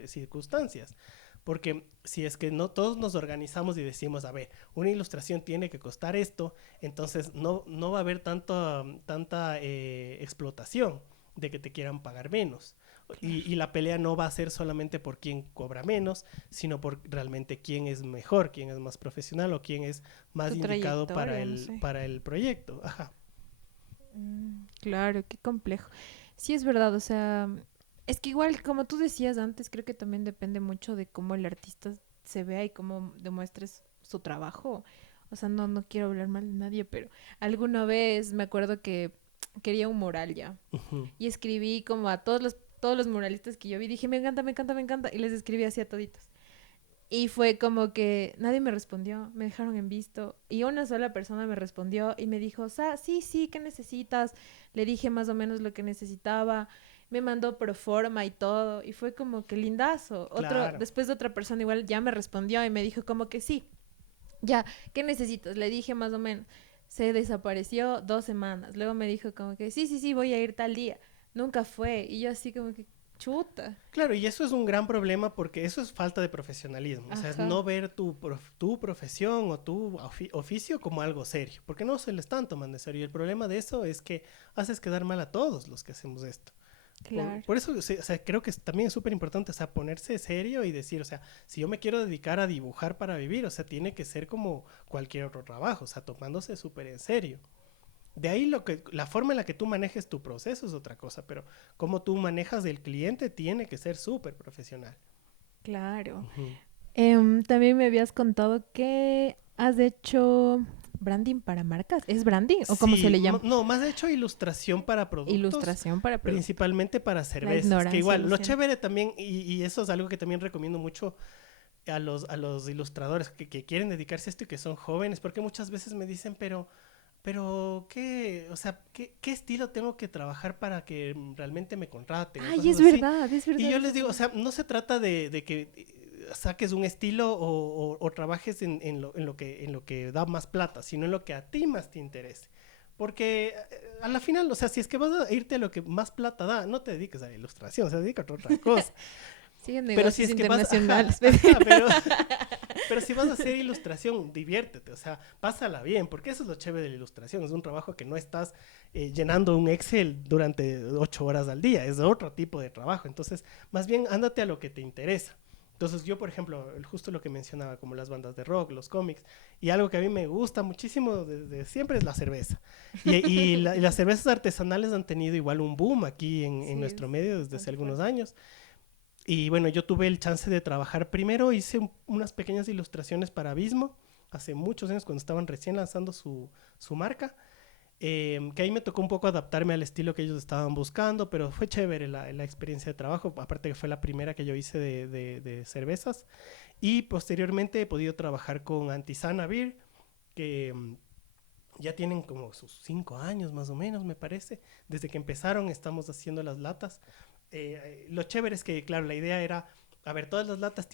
circunstancias. Porque si es que no todos nos organizamos y decimos, a ver, una ilustración tiene que costar esto, entonces no va a haber tanta explotación de que te quieran pagar menos. Claro. Y la pelea no va a ser solamente por quién cobra menos, sino por realmente quién es mejor, quién es más profesional o quién es más Tu indicado trayectoria, no sé. para el proyecto. Ajá. Claro, qué complejo. Sí, es verdad, o sea, es que igual, como tú decías antes, creo que también depende mucho de cómo el artista se vea y cómo demuestres su trabajo. O sea, no quiero hablar mal de nadie, pero alguna vez me acuerdo que quería un mural ya. Ujú. Y escribí como a todos los todos los muralistas que yo vi, dije, me encanta, me encanta, me encanta, y les escribí así a toditos. Y fue como que nadie me respondió, me dejaron en visto. Y una sola persona me respondió y me dijo, sí, sí, ¿qué necesitas? Le dije más o menos lo que necesitaba. Me mandó proforma y todo. Y fue como que lindazo. Claro. Después de otra persona igual ya me respondió y me dijo como que sí. Ya, ¿qué necesitas? Le dije más o menos. Se desapareció 2 semanas. Luego me dijo como que sí, sí, sí, voy a ir tal día. Nunca fue. Y yo así como que chuta. Claro, y eso es un gran problema porque eso es falta de profesionalismo. O sea, es Ajá, no ver tu profesión o tu oficio como algo serio, porque no se le están tomando en serio. Y el problema de eso es que haces quedar mal a todos los que hacemos esto. claro. Por eso, o sea, creo que también es súper importante, o sea, ponerse serio y decir, o sea, si yo me quiero dedicar a dibujar para vivir, o sea, tiene que ser como cualquier otro trabajo, o sea, tomándose súper en serio. De ahí la forma en la que tú manejes tu proceso es otra cosa, pero cómo tú manejas el cliente tiene que ser súper profesional. Claro. Ujú. También me habías contado que has hecho branding para marcas. ¿Es branding o cómo se Sí, le llama? no, más de hecho ilustración para productos, Ilustración para productos. principalmente para La cervezas, que ignorancia, igual, lo lo siento. chévere también, y eso es algo que también recomiendo mucho a los ilustradores que quieren dedicarse a esto y que son jóvenes, porque muchas veces me dicen, pero, ¿qué, o sea, qué estilo tengo que trabajar para que realmente me contraten o Ay, cosas es así? verdad, es Y verdad, yo es les digo, o verdad. sea, no se trata de que saques un estilo o trabajes en lo que da más plata, sino en lo que a ti más te interese. Porque a la final, o sea, si es que vas a irte a lo que más plata da, no te dediques a la ilustración, o sea, dedícate a otra cosa. Siguen Pero si negocios es que vas, internacionales. pero si vas a hacer ilustración, diviértete, o sea, pásala bien, porque eso es lo chévere de la ilustración, es un trabajo que no estás llenando un Excel durante 8 horas al día, es otro tipo de trabajo, entonces, más bien, ándate a lo que te interesa. Entonces yo, por ejemplo, justo lo que mencionaba, como las bandas de rock, los cómics, y algo que a mí me gusta muchísimo desde siempre es la cerveza. Y las cervezas artesanales han tenido igual un boom aquí en Sí, nuestro es medio desde hace bastante algunos fuerte. años. Y bueno, yo tuve el chance de trabajar primero, hice unas pequeñas ilustraciones para Abismo, hace muchos años cuando estaban recién lanzando su marca, que ahí me tocó un poco adaptarme al estilo que ellos estaban buscando, pero fue chévere la experiencia de trabajo, aparte que fue la primera que yo hice de cervezas. Y posteriormente he podido trabajar con Antisana Beer, que ya tienen como sus 5 años más o menos, me parece. Desde que empezaron estamos haciendo las latas. Lo chévere es que, claro, la idea era, a ver, todas las latas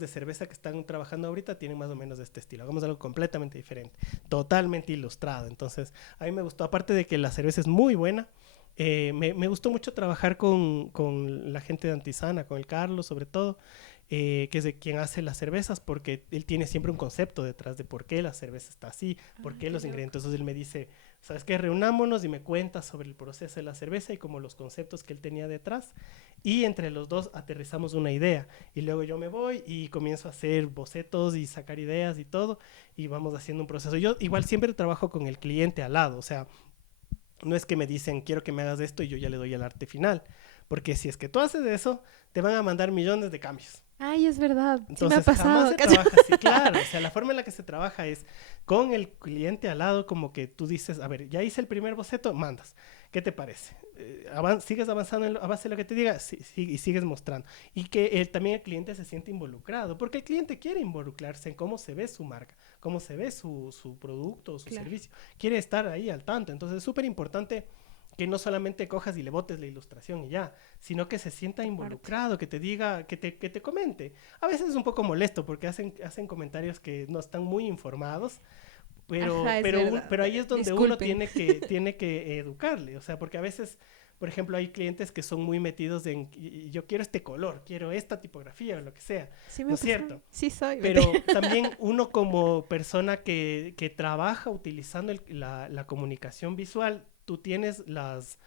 de cerveza que están trabajando ahorita tienen más o menos de este estilo. Hagamos algo completamente diferente, totalmente ilustrado. Entonces, a mí me gustó, aparte de que la cerveza es muy buena, me gustó mucho trabajar con la gente de Antisana, con el Carlos sobre todo, que es de quien hace las cervezas, porque él tiene siempre un concepto detrás de por qué la cerveza está así, por Ah, qué qué los loco. ingredientes. Entonces él me dice, ¿sabes qué? Reunámonos y me cuenta sobre el proceso de la cerveza y como los conceptos que él tenía detrás. Y entre los dos aterrizamos una idea. Y luego yo me voy y comienzo a hacer bocetos y sacar ideas y todo. Y vamos haciendo un proceso. Yo igual siempre trabajo con el cliente al lado. O sea, no es que me dicen, quiero que me hagas esto y yo ya le doy el arte final. Porque si es que tú haces eso, te van a mandar millones de cambios. Ay, es verdad. Sí me ha Entonces, jamás pasado. se trabaja así, claro. O sea, la forma en la que se trabaja es con el cliente al lado, como que tú dices, a ver, ya hice el primer boceto, mandas. ¿Qué te parece? ¿Sigues avanzando a base de lo que te diga? Sí, sí, y sigues mostrando. Y que también el cliente se siente involucrado, porque el cliente quiere involucrarse en cómo se ve su marca, cómo se ve su producto o su Claro. servicio. Quiere estar ahí al tanto. Entonces, es súper importante que no solamente cojas y le botes la ilustración y ya, sino que se sienta Esa parte. involucrado, que te diga, que te comente. A veces es un poco molesto porque hacen comentarios que no están muy informados, Ajá, es verdad. pero ahí es donde uno Disculpen. tiene que educarle, o sea, porque a veces, por ejemplo, hay clientes que son muy metidos en, yo quiero este color, quiero esta tipografía o lo que sea, Sí me ¿no ha es pasado. cierto? Sí soy. Pero también uno como persona que trabaja utilizando la comunicación visual, tú tienes las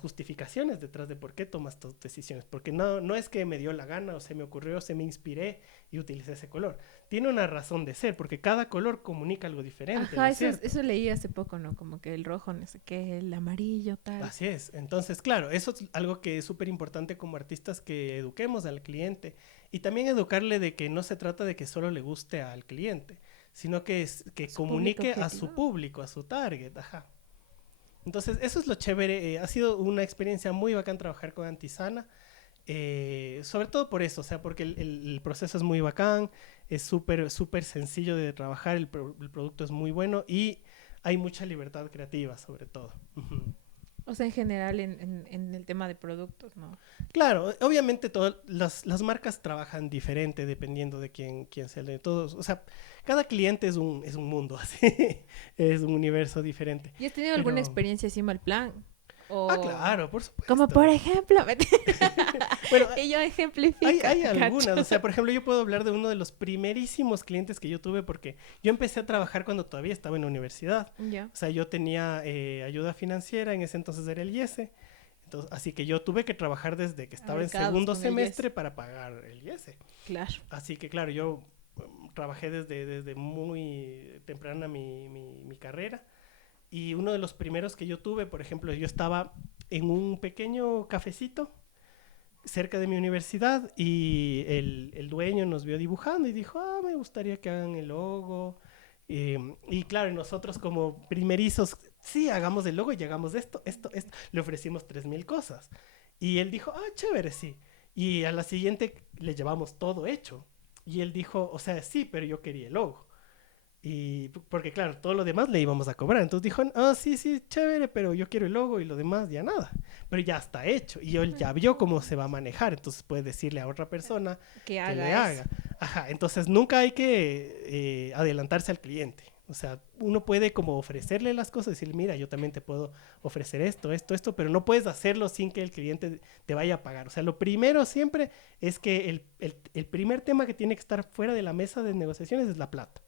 justificaciones detrás de por qué tomas tus decisiones. Porque no es que me dio la gana o se me ocurrió, se me inspiré y utilicé ese color. Tiene una razón de ser, porque cada color comunica algo diferente, ¿no Ajá, es cierto? eso leí hace poco, ¿no? Como que el rojo, no sé qué, el amarillo, tal. Así es. Entonces, claro, eso es algo que es súper importante como artistas que eduquemos al cliente y también educarle de que no se trata de que solo le guste al cliente, sino que A su público comunique a su objetivo. público, a su target. Ajá. Entonces, eso es lo chévere. Ha sido una experiencia muy bacán trabajar con Antisana. Sobre todo por eso, o sea, porque el proceso es muy bacán, es súper sencillo de trabajar, el producto es muy bueno y hay mucha libertad creativa, sobre todo. Ujú. O sea, en general en el tema de productos, ¿no? Claro, obviamente todas las marcas trabajan diferente dependiendo de quién sea el de todos. O sea, cada cliente es un mundo, así, es un universo diferente. ¿Y has tenido alguna Pero, experiencia así mal plan? O claro, por como por supuesto. ejemplo, Bueno, y yo hay, ejemplifica, hay algunas, o ¿cacho? sea, por ejemplo, yo puedo hablar de uno de los primerísimos clientes que yo tuve porque yo empecé a trabajar cuando todavía estaba en la universidad. Ya, O sea, yo tenía ayuda financiera, en ese entonces era el IESE. Entonces, así que yo tuve que trabajar desde que estaba en ahorcados segundo con el yes. semestre para pagar el IESE. Claro. Así que, claro, yo trabajé desde muy temprana mi carrera. Y uno de los primeros que yo tuve, por ejemplo, yo estaba en un pequeño cafecito cerca de mi universidad y el dueño nos vio dibujando y dijo, me gustaría que hagan el logo. Y claro, nosotros como primerizos, sí, hagamos el logo y hagamos esto. Le ofrecimos 3,000 cosas. Y él dijo, chévere, sí. Y a la siguiente le llevamos todo hecho. Y él dijo, o sea, sí, pero yo quería el logo. Y porque claro, todo lo demás le íbamos a cobrar. Entonces dijo, sí, sí, chévere, pero yo quiero el logo y lo demás ya nada. Pero ya está hecho y él ya vio cómo se va a manejar, entonces puede decirle a otra persona Que que le haga eso. haga. Ajá, entonces nunca hay que adelantarse al cliente. O sea, uno puede como ofrecerle las cosas, decirle, mira, yo también te puedo ofrecer esto, pero no puedes hacerlo sin que el cliente te vaya a pagar. O sea, lo primero siempre es que el primer tema que tiene que estar fuera de la mesa de negociaciones es la plata.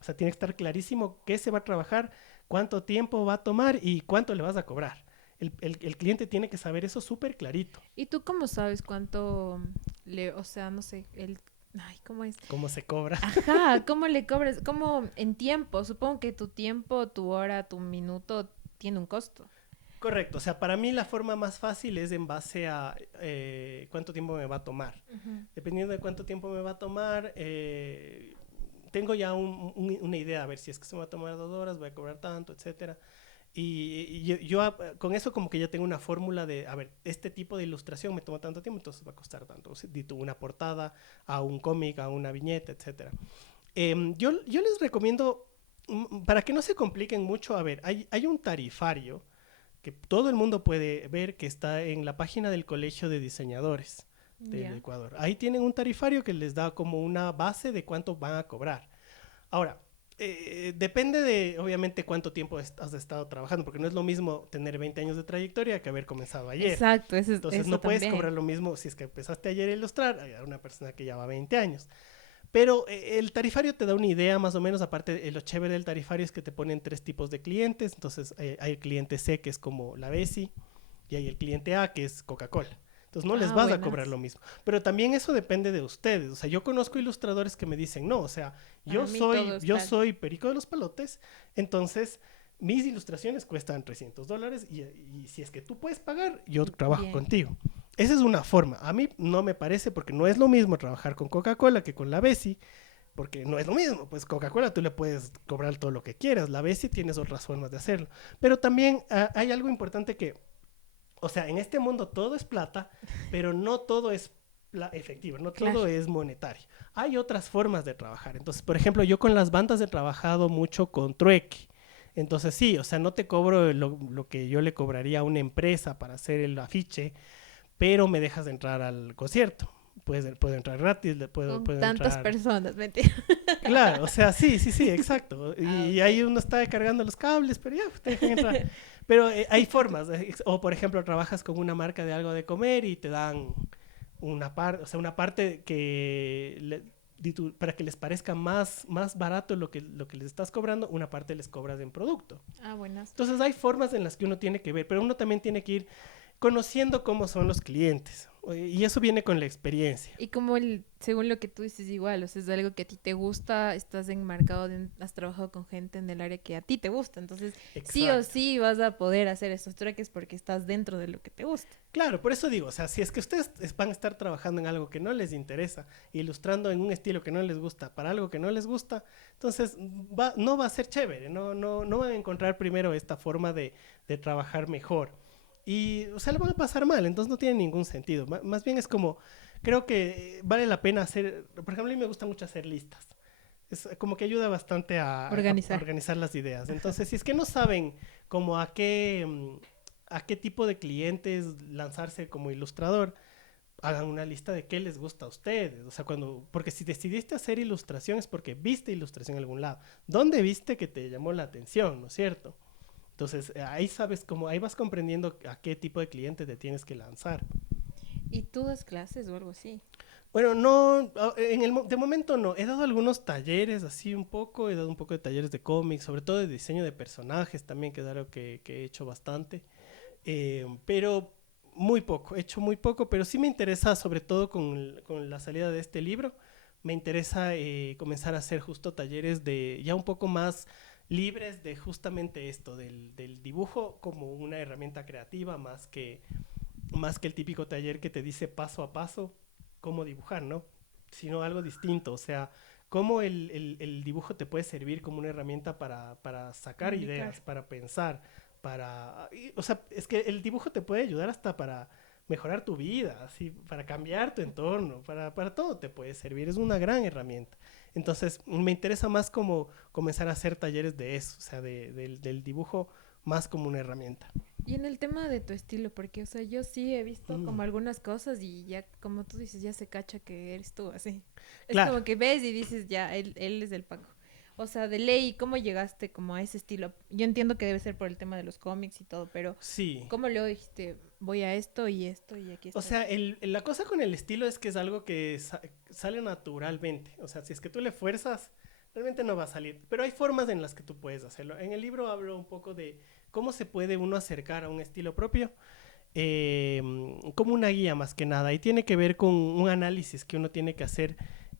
O sea, tiene que estar clarísimo qué se va a trabajar, cuánto tiempo va a tomar y cuánto le vas a cobrar. El cliente tiene que saber eso súper clarito. ¿Y tú cómo sabes cuánto le, o sea, no sé, el, ay, ¿cómo es? Cómo se cobra. Ajá, ¿cómo le cobras? ¿Cómo en tiempo? Supongo que tu tiempo, tu hora, tu minuto tiene un costo. Correcto. O sea, para mí la forma más fácil es en base a cuánto tiempo me va a tomar. Ujú. Dependiendo de cuánto tiempo me va a tomar, tengo ya una idea, a ver si es que se me va a tomar 2 horas, voy a cobrar tanto, etcétera. Y yo con eso como que ya tengo una fórmula de, a ver, este tipo de ilustración me toma tanto tiempo, entonces va a costar tanto. O sea, dito una portada, a un cómic, a una viñeta, etcétera. Yo les recomiendo, para que no se compliquen mucho, a ver, hay un tarifario que todo el mundo puede ver que está en la página del Colegio de Diseñadores del Ya. Ecuador. Ahí tienen un tarifario que les da como una base de cuánto van a cobrar. Ahora, depende de, obviamente, cuánto tiempo has estado trabajando, porque no es lo mismo tener 20 años de trayectoria que haber comenzado ayer. Exacto, Entonces, eso no puedes también. cobrar lo mismo si es que empezaste ayer a ilustrar a una persona que lleva 20 años. Pero el tarifario te da una idea más o menos, aparte lo chévere del tarifario es que te ponen 3 tipos de clientes, entonces hay el cliente C que es como la Bessie y hay el cliente A que es Coca-Cola. Entonces no les Ah, vas a cobrar buenas. lo mismo. Pero también eso depende de ustedes. O sea, yo conozco ilustradores que me dicen, no, o sea, Para yo mí todo soy, es yo tal. soy Perico de los Palotes, entonces mis ilustraciones cuestan $300 y si es que tú puedes pagar, yo trabajo Bien, contigo. Esa es una forma. A mí no me parece porque no es lo mismo trabajar con Coca-Cola que con la Bessie, porque no es lo mismo. Pues Coca-Cola tú le puedes cobrar todo lo que quieras, la Bessie tienes otras formas de hacerlo. Pero también hay algo importante que, o sea, en este mundo todo es plata, pero no todo es efectivo, no claro. todo es monetario. Hay otras formas de trabajar. Entonces, por ejemplo, yo con las bandas he trabajado mucho con trueque. Entonces, sí, o sea, no te cobro lo que yo le cobraría a una empresa para hacer el afiche, pero me dejas entrar al concierto. Puedo entrar gratis, Con puedo tantas entrar. personas, mentira. Claro, o sea, sí, sí, sí, exacto. Ah, Y ahí ok. uno está cargando los cables, pero ya, pues, te dejan entrar. Pero hay formas. O, por ejemplo, trabajas con una marca de algo de comer y te dan una parte, o sea, una parte que para que les parezca más barato lo que les estás cobrando, una parte les cobras en producto. Ah, buenas. Entonces hay formas en las que uno tiene que ver, pero uno también tiene que ir conociendo cómo son los clientes. Y eso viene con la experiencia. Y como según lo que tú dices igual, o sea, es algo que a ti te gusta, estás enmarcado, has trabajado con gente en el área que a ti te gusta, entonces sí o Exacto. sí vas a poder hacer estos trueques porque estás dentro de lo que te gusta. Claro, por eso digo, o sea, si es que ustedes van a estar trabajando en algo que no les interesa, ilustrando en un estilo que no les gusta, para algo que no les gusta, entonces no va a ser chévere, no van a encontrar primero esta forma de trabajar mejor. Y, o sea, lo van a pasar mal, entonces no tiene ningún sentido. Más bien es como, creo que vale la pena hacer, por ejemplo, a mí me gusta mucho hacer listas. Es como que ayuda bastante a Organizar. organizar las ideas. Entonces, si es que no saben como a qué tipo de clientes lanzarse como ilustrador, hagan una lista de qué les gusta a ustedes. O sea, porque si decidiste hacer ilustración es porque viste ilustración en algún lado. ¿Dónde viste que te llamó la atención, no es cierto? Entonces, ahí sabes cómo, ahí vas comprendiendo a qué tipo de cliente te tienes que lanzar. ¿Y tú das clases o algo así? Bueno, no, de momento no. He dado algunos talleres así un poco, he dado un poco de talleres de cómics, sobre todo de diseño de personajes también, que es algo que he hecho bastante. Pero muy poco, he hecho muy poco, pero sí me interesa, sobre todo con la salida de este libro, me interesa comenzar a hacer justo talleres de ya un poco más libres de justamente esto, del dibujo como una herramienta creativa más que el típico taller que te dice paso a paso cómo dibujar, ¿no? Sino algo distinto, o sea, cómo el dibujo te puede servir como una herramienta para sacar Comunicar. ideas, para pensar, o sea, es que el dibujo te puede ayudar hasta para mejorar tu vida, así, para cambiar tu entorno, para todo te puede servir, es una gran herramienta. Entonces, me interesa más como comenzar a hacer talleres de eso, o sea, del dibujo más como una herramienta. Y en el tema de tu estilo, porque, o sea, yo sí he visto Mm, como algunas cosas y ya, como tú dices, ya se cacha que eres tú, así. Es claro, como que ves y dices, ya, él es del Paco. O sea, de ley, ¿cómo llegaste como a ese estilo? Yo entiendo que debe ser por el tema de los cómics y todo, pero sí. ¿cómo luego dijiste, voy a esto y aquí O estoy? sea, la cosa con el estilo es que es algo que sale naturalmente. O sea, si es que tú le fuerzas, realmente no va a salir. Pero hay formas en las que tú puedes hacerlo. En el libro hablo un poco de cómo se puede uno acercar a un estilo propio, eh, como una guía más que nada. Y tiene que ver con un análisis que uno tiene que hacer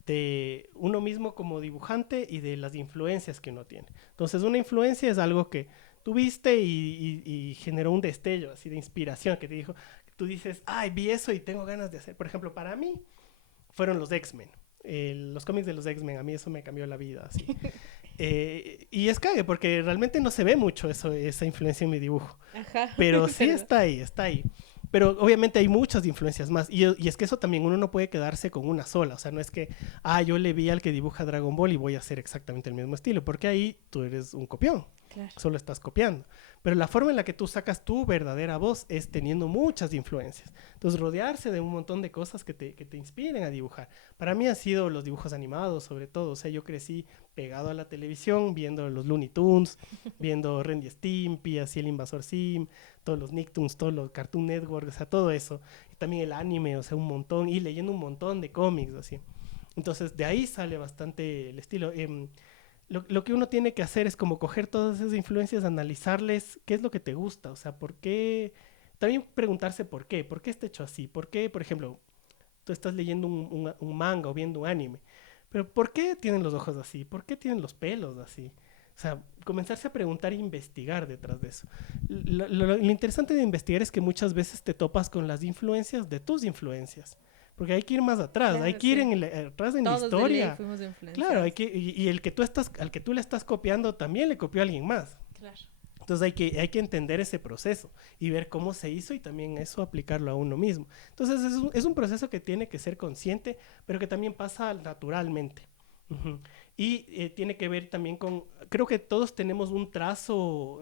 de uno mismo como dibujante y de las influencias que uno tiene. Entonces, una influencia es algo que tuviste y generó un destello así de inspiración que te dijo, tú dices, ay, vi eso y tengo ganas de hacer. Por ejemplo, para mí fueron los X-Men. Los cómics de los X-Men, a mí eso me cambió la vida, así. Y es cague, porque realmente no se ve mucho esa influencia en mi dibujo. Ajá, Pero sí ¿verdad? está ahí, está ahí. Pero obviamente hay muchas influencias más. Y es que eso también uno no puede quedarse con una sola. O sea, no es que, yo le vi al que dibuja Dragon Ball y voy a hacer exactamente el mismo estilo. Porque ahí tú eres un copión. Claro. Solo estás copiando. Pero la forma en la que tú sacas tu verdadera voz es teniendo muchas influencias. Entonces, rodearse de un montón de cosas que te inspiren a dibujar. Para mí han sido los dibujos animados, sobre todo. O sea, yo crecí pegado a la televisión, viendo los Looney Tunes, viendo Ren y Stimpy, así el Invasor Sim, todos los Nicktoons, todos los Cartoon Network, o sea, todo eso. Y también el anime, o sea, un montón. Y leyendo un montón de cómics, así. Entonces, de ahí sale bastante el estilo. Lo que uno tiene que hacer es como coger todas esas influencias, analizarles qué es lo que te gusta, o sea, por qué, también preguntarse por qué está hecho así, por qué, por ejemplo, tú estás leyendo un manga o viendo un anime, pero ¿por qué tienen los ojos así? ¿Por qué tienen los pelos así? O sea, comenzarse a preguntar e investigar detrás de eso. Lo interesante de investigar es que muchas veces te topas con las influencias de tus influencias. Porque hay que ir más atrás, hay Claro, que ir sí. atrás en la Todos de ley historia. fuimos Claro, influenciados. y al que tú le estás copiando también le copió a alguien más. Claro. Entonces hay que entender ese proceso y ver cómo se hizo y también eso aplicarlo a uno mismo. Entonces es un proceso que tiene que ser consciente, pero que también pasa naturalmente. Ujú. Y tiene que ver también creo que todos tenemos un trazo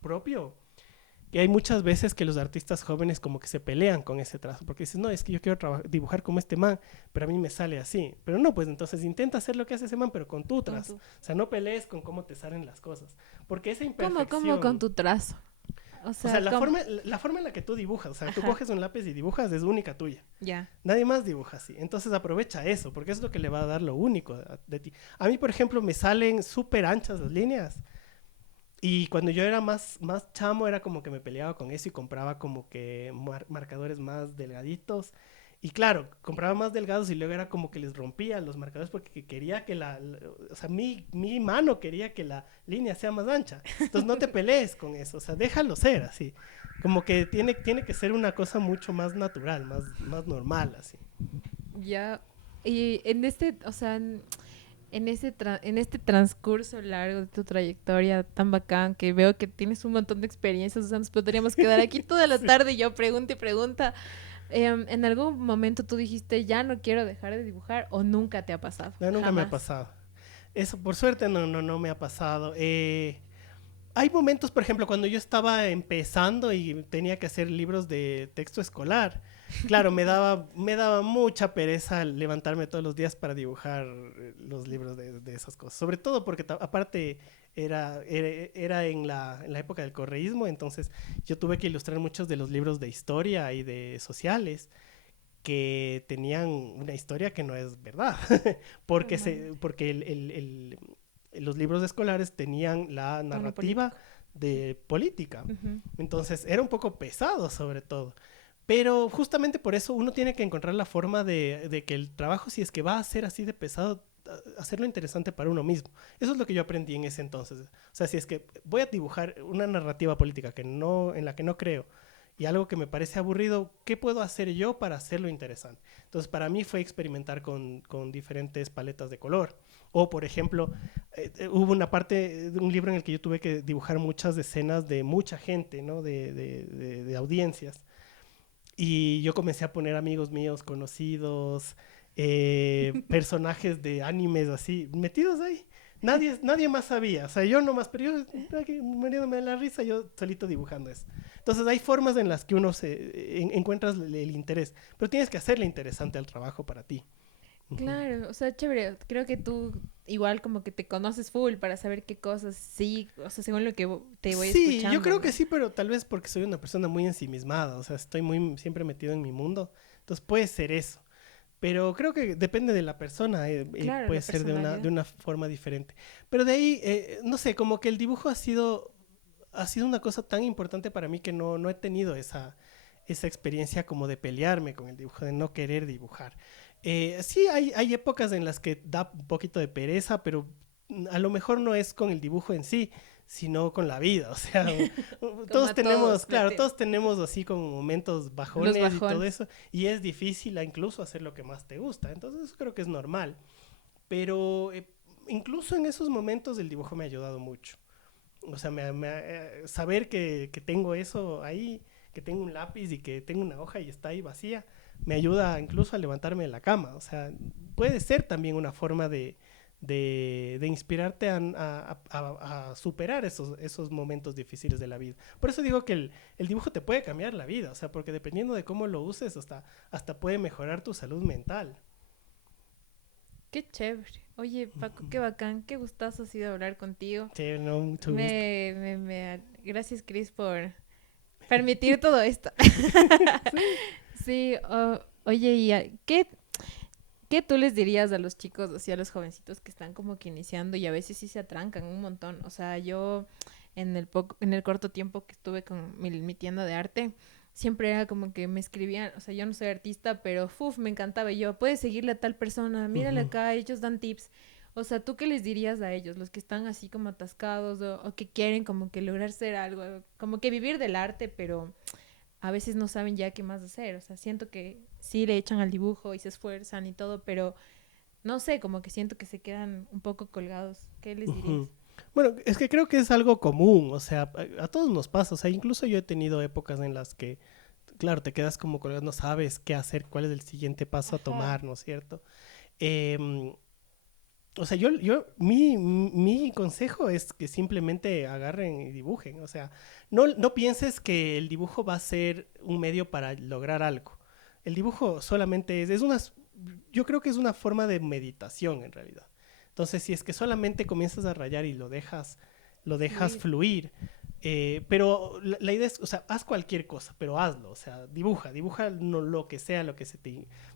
propio, y hay muchas veces que los artistas jóvenes como que se pelean con ese trazo, porque dices, no, es que yo quiero dibujar como este man, pero a mí me sale así. Pero no, pues entonces intenta hacer lo que hace ese man, pero con tu Con trazo. tu. O sea, no pelees con cómo te salen las cosas. Porque esa ¿Cómo con imperfección, tu trazo? O o sea, sea, la ¿cómo? forma, la forma en la que tú dibujas, o sea, tú Ajá, coges un lápiz y dibujas es única tuya. ya. Nadie más dibuja así. Entonces aprovecha eso, porque es lo que le va a dar lo único de ti. A mí, por ejemplo, me salen súper anchas las líneas. Y cuando yo era más chamo, era como que me peleaba con eso y compraba como que marcadores más delgaditos. Y claro, compraba más delgados y luego era como que les rompía los marcadores porque quería que o sea, mi mano quería que la línea sea más ancha. Entonces no te pelees con eso, o sea, déjalo ser así. Como que tiene que ser una cosa mucho más natural, más normal, así. Ya, y en este, o sea, en este transcurso largo de tu trayectoria tan bacán, que veo que tienes un montón de experiencias, o sea, nos podríamos quedar aquí toda la Sí. tarde y yo pregunta y pregunta. ¿En algún momento tú dijiste, ya no quiero dejar de dibujar o nunca te ha pasado? No, nunca me ha Jamás. pasado. Eso, por suerte, no me ha pasado. Hay momentos, por ejemplo, cuando yo estaba empezando y tenía que hacer libros de texto escolar. Claro, me daba mucha pereza levantarme todos los días para dibujar los libros de esas cosas. Sobre todo porque aparte era en la época del correísmo, entonces yo tuve que ilustrar muchos de los libros de historia y de sociales que tenían una historia que no es verdad, porque, Normal. porque los libros escolares tenían la Tono narrativa político. de política. Ujú. Entonces era un poco pesado sobre todo. Pero justamente por eso uno tiene que encontrar la forma de que el trabajo, si es que va a ser así de pesado, hacerlo interesante para uno mismo. Eso es lo que yo aprendí en ese entonces. O sea, si es que voy a dibujar una narrativa política en la que no creo, y algo que me parece aburrido, ¿qué puedo hacer yo para hacerlo interesante? Entonces, para mí fue experimentar con diferentes paletas de color. O, por ejemplo, hubo una parte de un libro en el que yo tuve que dibujar muchas escenas de mucha gente, ¿no? De audiencias. Y yo comencé a poner amigos míos, conocidos, personajes de animes así, metidos ahí. Nadie más sabía, o sea, yo nomás, pero yo aquí muriéndome de la risa, yo solito dibujando eso. Entonces hay formas en las que uno encuentras el interés, pero tienes que hacerle interesante al trabajo para ti. Ujú. Claro, o sea, chévere. Creo que tú igual como que te conoces full para saber qué cosas sí, o sea, según lo que te voy Sí, yo escuchando, creo que ¿no? sí, pero tal vez porque soy una persona muy ensimismada, o sea, estoy muy siempre metido en mi mundo, entonces puede ser eso. Pero creo que depende de la persona, Claro, puede la ser de personalidad. una forma diferente. Pero de ahí, no sé, como que el dibujo ha sido una cosa tan importante para mí que no he tenido esa experiencia como de pelearme con el dibujo, de no querer dibujar. Sí, hay épocas en las que da un poquito de pereza, pero a lo mejor no es con el dibujo en sí, sino con la vida. O sea, Como todos a tenemos, todos le claro, tiene. todos tenemos así como momentos Los bajones y todo bajones. eso, y es difícil incluso hacer lo que más te gusta. Entonces creo que es normal. Pero incluso en esos momentos el dibujo me ha ayudado mucho. O sea, saber que tengo eso ahí, que tengo un lápiz y que tengo una hoja y está ahí vacía, me ayuda incluso a levantarme de la cama. O sea, puede ser también una forma de inspirarte a superar esos momentos difíciles de la vida. Por eso digo que el dibujo te puede cambiar la vida, o sea, porque dependiendo de cómo lo uses, hasta puede mejorar tu salud mental. Qué chévere. Oye, Paco, qué bacán, qué gustazo ha sido hablar contigo. Sí, no, mucho gusto. Gracias, Cris, por permitir todo esto. Sí. Sí, oye, ¿qué tú les dirías a los chicos, así a los jovencitos que están como que iniciando y a veces sí se atrancan un montón? O sea, yo en el corto tiempo que estuve con mi tienda de arte, siempre era como que me escribían, o sea, yo no soy artista, pero me encantaba. Y yo, puedes seguirle a tal persona, mírale Ujú. acá, ellos dan tips. O sea, ¿tú qué les dirías a ellos, los que están así como atascados o que quieren como que lograr ser algo, como que vivir del arte, pero a veces no saben ya qué más hacer? O sea, siento que sí le echan al dibujo y se esfuerzan y todo, pero no sé, como que siento que se quedan un poco colgados. ¿Qué les dirías? Ujú. Bueno, es que creo que es algo común, o sea, a todos nos pasa, o sea, incluso yo he tenido épocas en las que, claro, te quedas como colgado, no sabes qué hacer, cuál es el siguiente paso a Ajá. tomar, ¿no es cierto? Em, o sea, mi consejo es que simplemente agarren y dibujen, o sea, no pienses que el dibujo va a ser un medio para lograr algo. El dibujo solamente yo creo que es una forma de meditación en realidad. Entonces, si es que solamente comienzas a rayar y lo dejas Fluir. fluir, pero la idea es, o sea, haz cualquier cosa, pero hazlo, o sea, dibuja no, lo que sea, lo que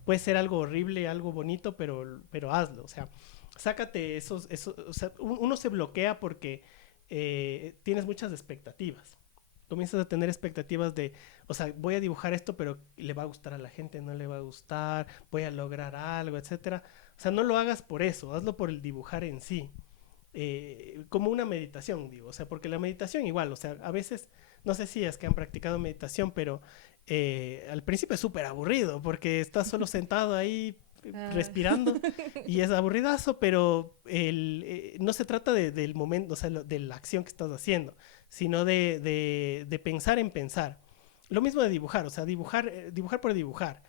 puede ser algo horrible, algo bonito, pero hazlo, o sea, sácate o sea, uno se bloquea porque tienes muchas expectativas. Comienzas a tener expectativas de, o sea, voy a dibujar esto, pero le va a gustar a la gente, no le va a gustar, voy a lograr algo, etcétera. O sea, no lo hagas por eso, hazlo por el dibujar en sí. Como una meditación, digo, o sea, porque la meditación igual, o sea, a veces, no sé si es que han practicado meditación, pero al principio es súper aburrido, porque estás solo sentado ahí respirando y es aburridazo, pero no se trata del momento, o sea, de la acción que estás haciendo, sino de pensar en pensar. Lo mismo de dibujar, o sea, dibujar por dibujar.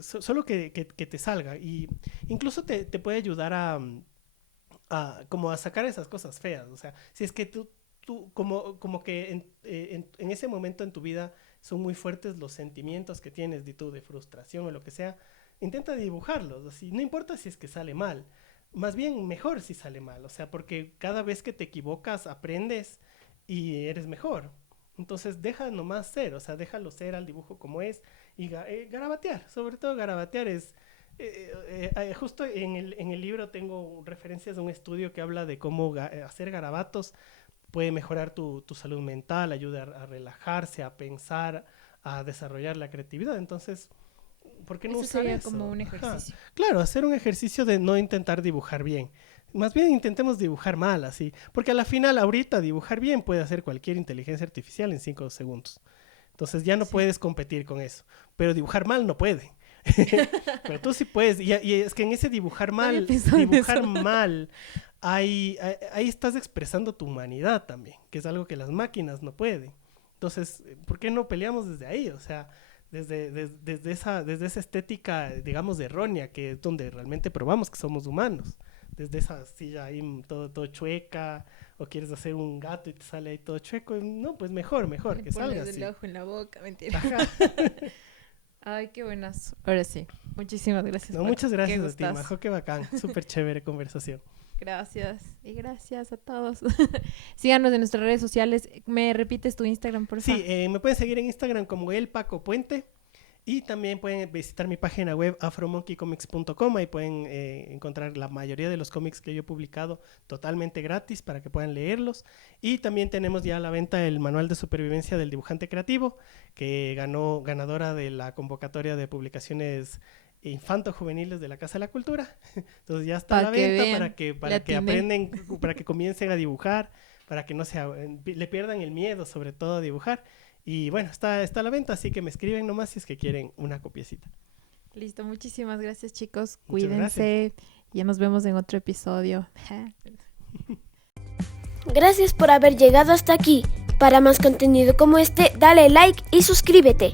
Solo que te salga, y incluso te puede ayudar como a sacar esas cosas feas. O sea, si es que tú como que en ese momento en tu vida son muy fuertes los sentimientos que tienes de frustración o lo que sea, intenta dibujarlos, así, no importa si es que sale mal, más bien mejor si sale mal, o sea, porque cada vez que te equivocas aprendes y eres mejor. Entonces deja nomás ser, o sea, déjalo ser al dibujo como es, y garabatear, sobre todo garabatear es... justo en el libro tengo referencias de un estudio que habla de cómo hacer garabatos puede mejorar tu salud mental, ayuda a relajarse, a pensar, a desarrollar la creatividad. Entonces, ¿por qué no Eso usar sería eso? como un Ajá. ejercicio. Claro, hacer un ejercicio de no intentar dibujar bien. Más bien intentemos dibujar mal, así. Porque a la final, ahorita, dibujar bien puede hacer cualquier inteligencia artificial en 5 segundos. Entonces ya no Sí. puedes competir con eso. Pero dibujar mal no puede. Pero tú sí puedes. Y es que en ese No había pensado en dibujar eso. mal, ahí estás expresando tu humanidad también, que es algo que las máquinas no pueden. Entonces, ¿por qué no peleamos desde ahí? O sea, desde esa estética, digamos, errónea, que es donde realmente probamos que somos humanos. Desde esa silla ahí todo chueca, o quieres hacer un gato y te sale ahí todo chueco. No, pues mejor, que salga Pones el así. ojo en la boca, mentira. Ajá. Ay, qué buenas. Ahora sí. Muchísimas gracias, No, Paco. muchas Qué gracias a ti, gustazo. Majo, qué bacán. Súper chévere conversación. Gracias. Y gracias a todos. Síganos en nuestras redes sociales. ¿Me repites tu Instagram, por favor? Sí, me pueden seguir en Instagram como el Paco Puente. Y también pueden visitar mi página web afromonkeycomics.com. Ahí pueden encontrar la mayoría de los cómics que yo he publicado totalmente gratis para que puedan leerlos. Y también tenemos ya a la venta el manual de supervivencia del dibujante creativo, que ganadora de la convocatoria de publicaciones infanto-juveniles de la Casa de la Cultura. Entonces ya está a la venta para que aprenden, para que comiencen a dibujar, para que no le pierdan el miedo, sobre todo a dibujar. Y bueno, está a la venta, así que me escriben nomás si es que quieren una copiecita. Listo, muchísimas gracias, chicos. Muchas Cuídense. Ya nos vemos en otro episodio. Gracias por haber llegado hasta aquí. Para más contenido como este, dale like y suscríbete.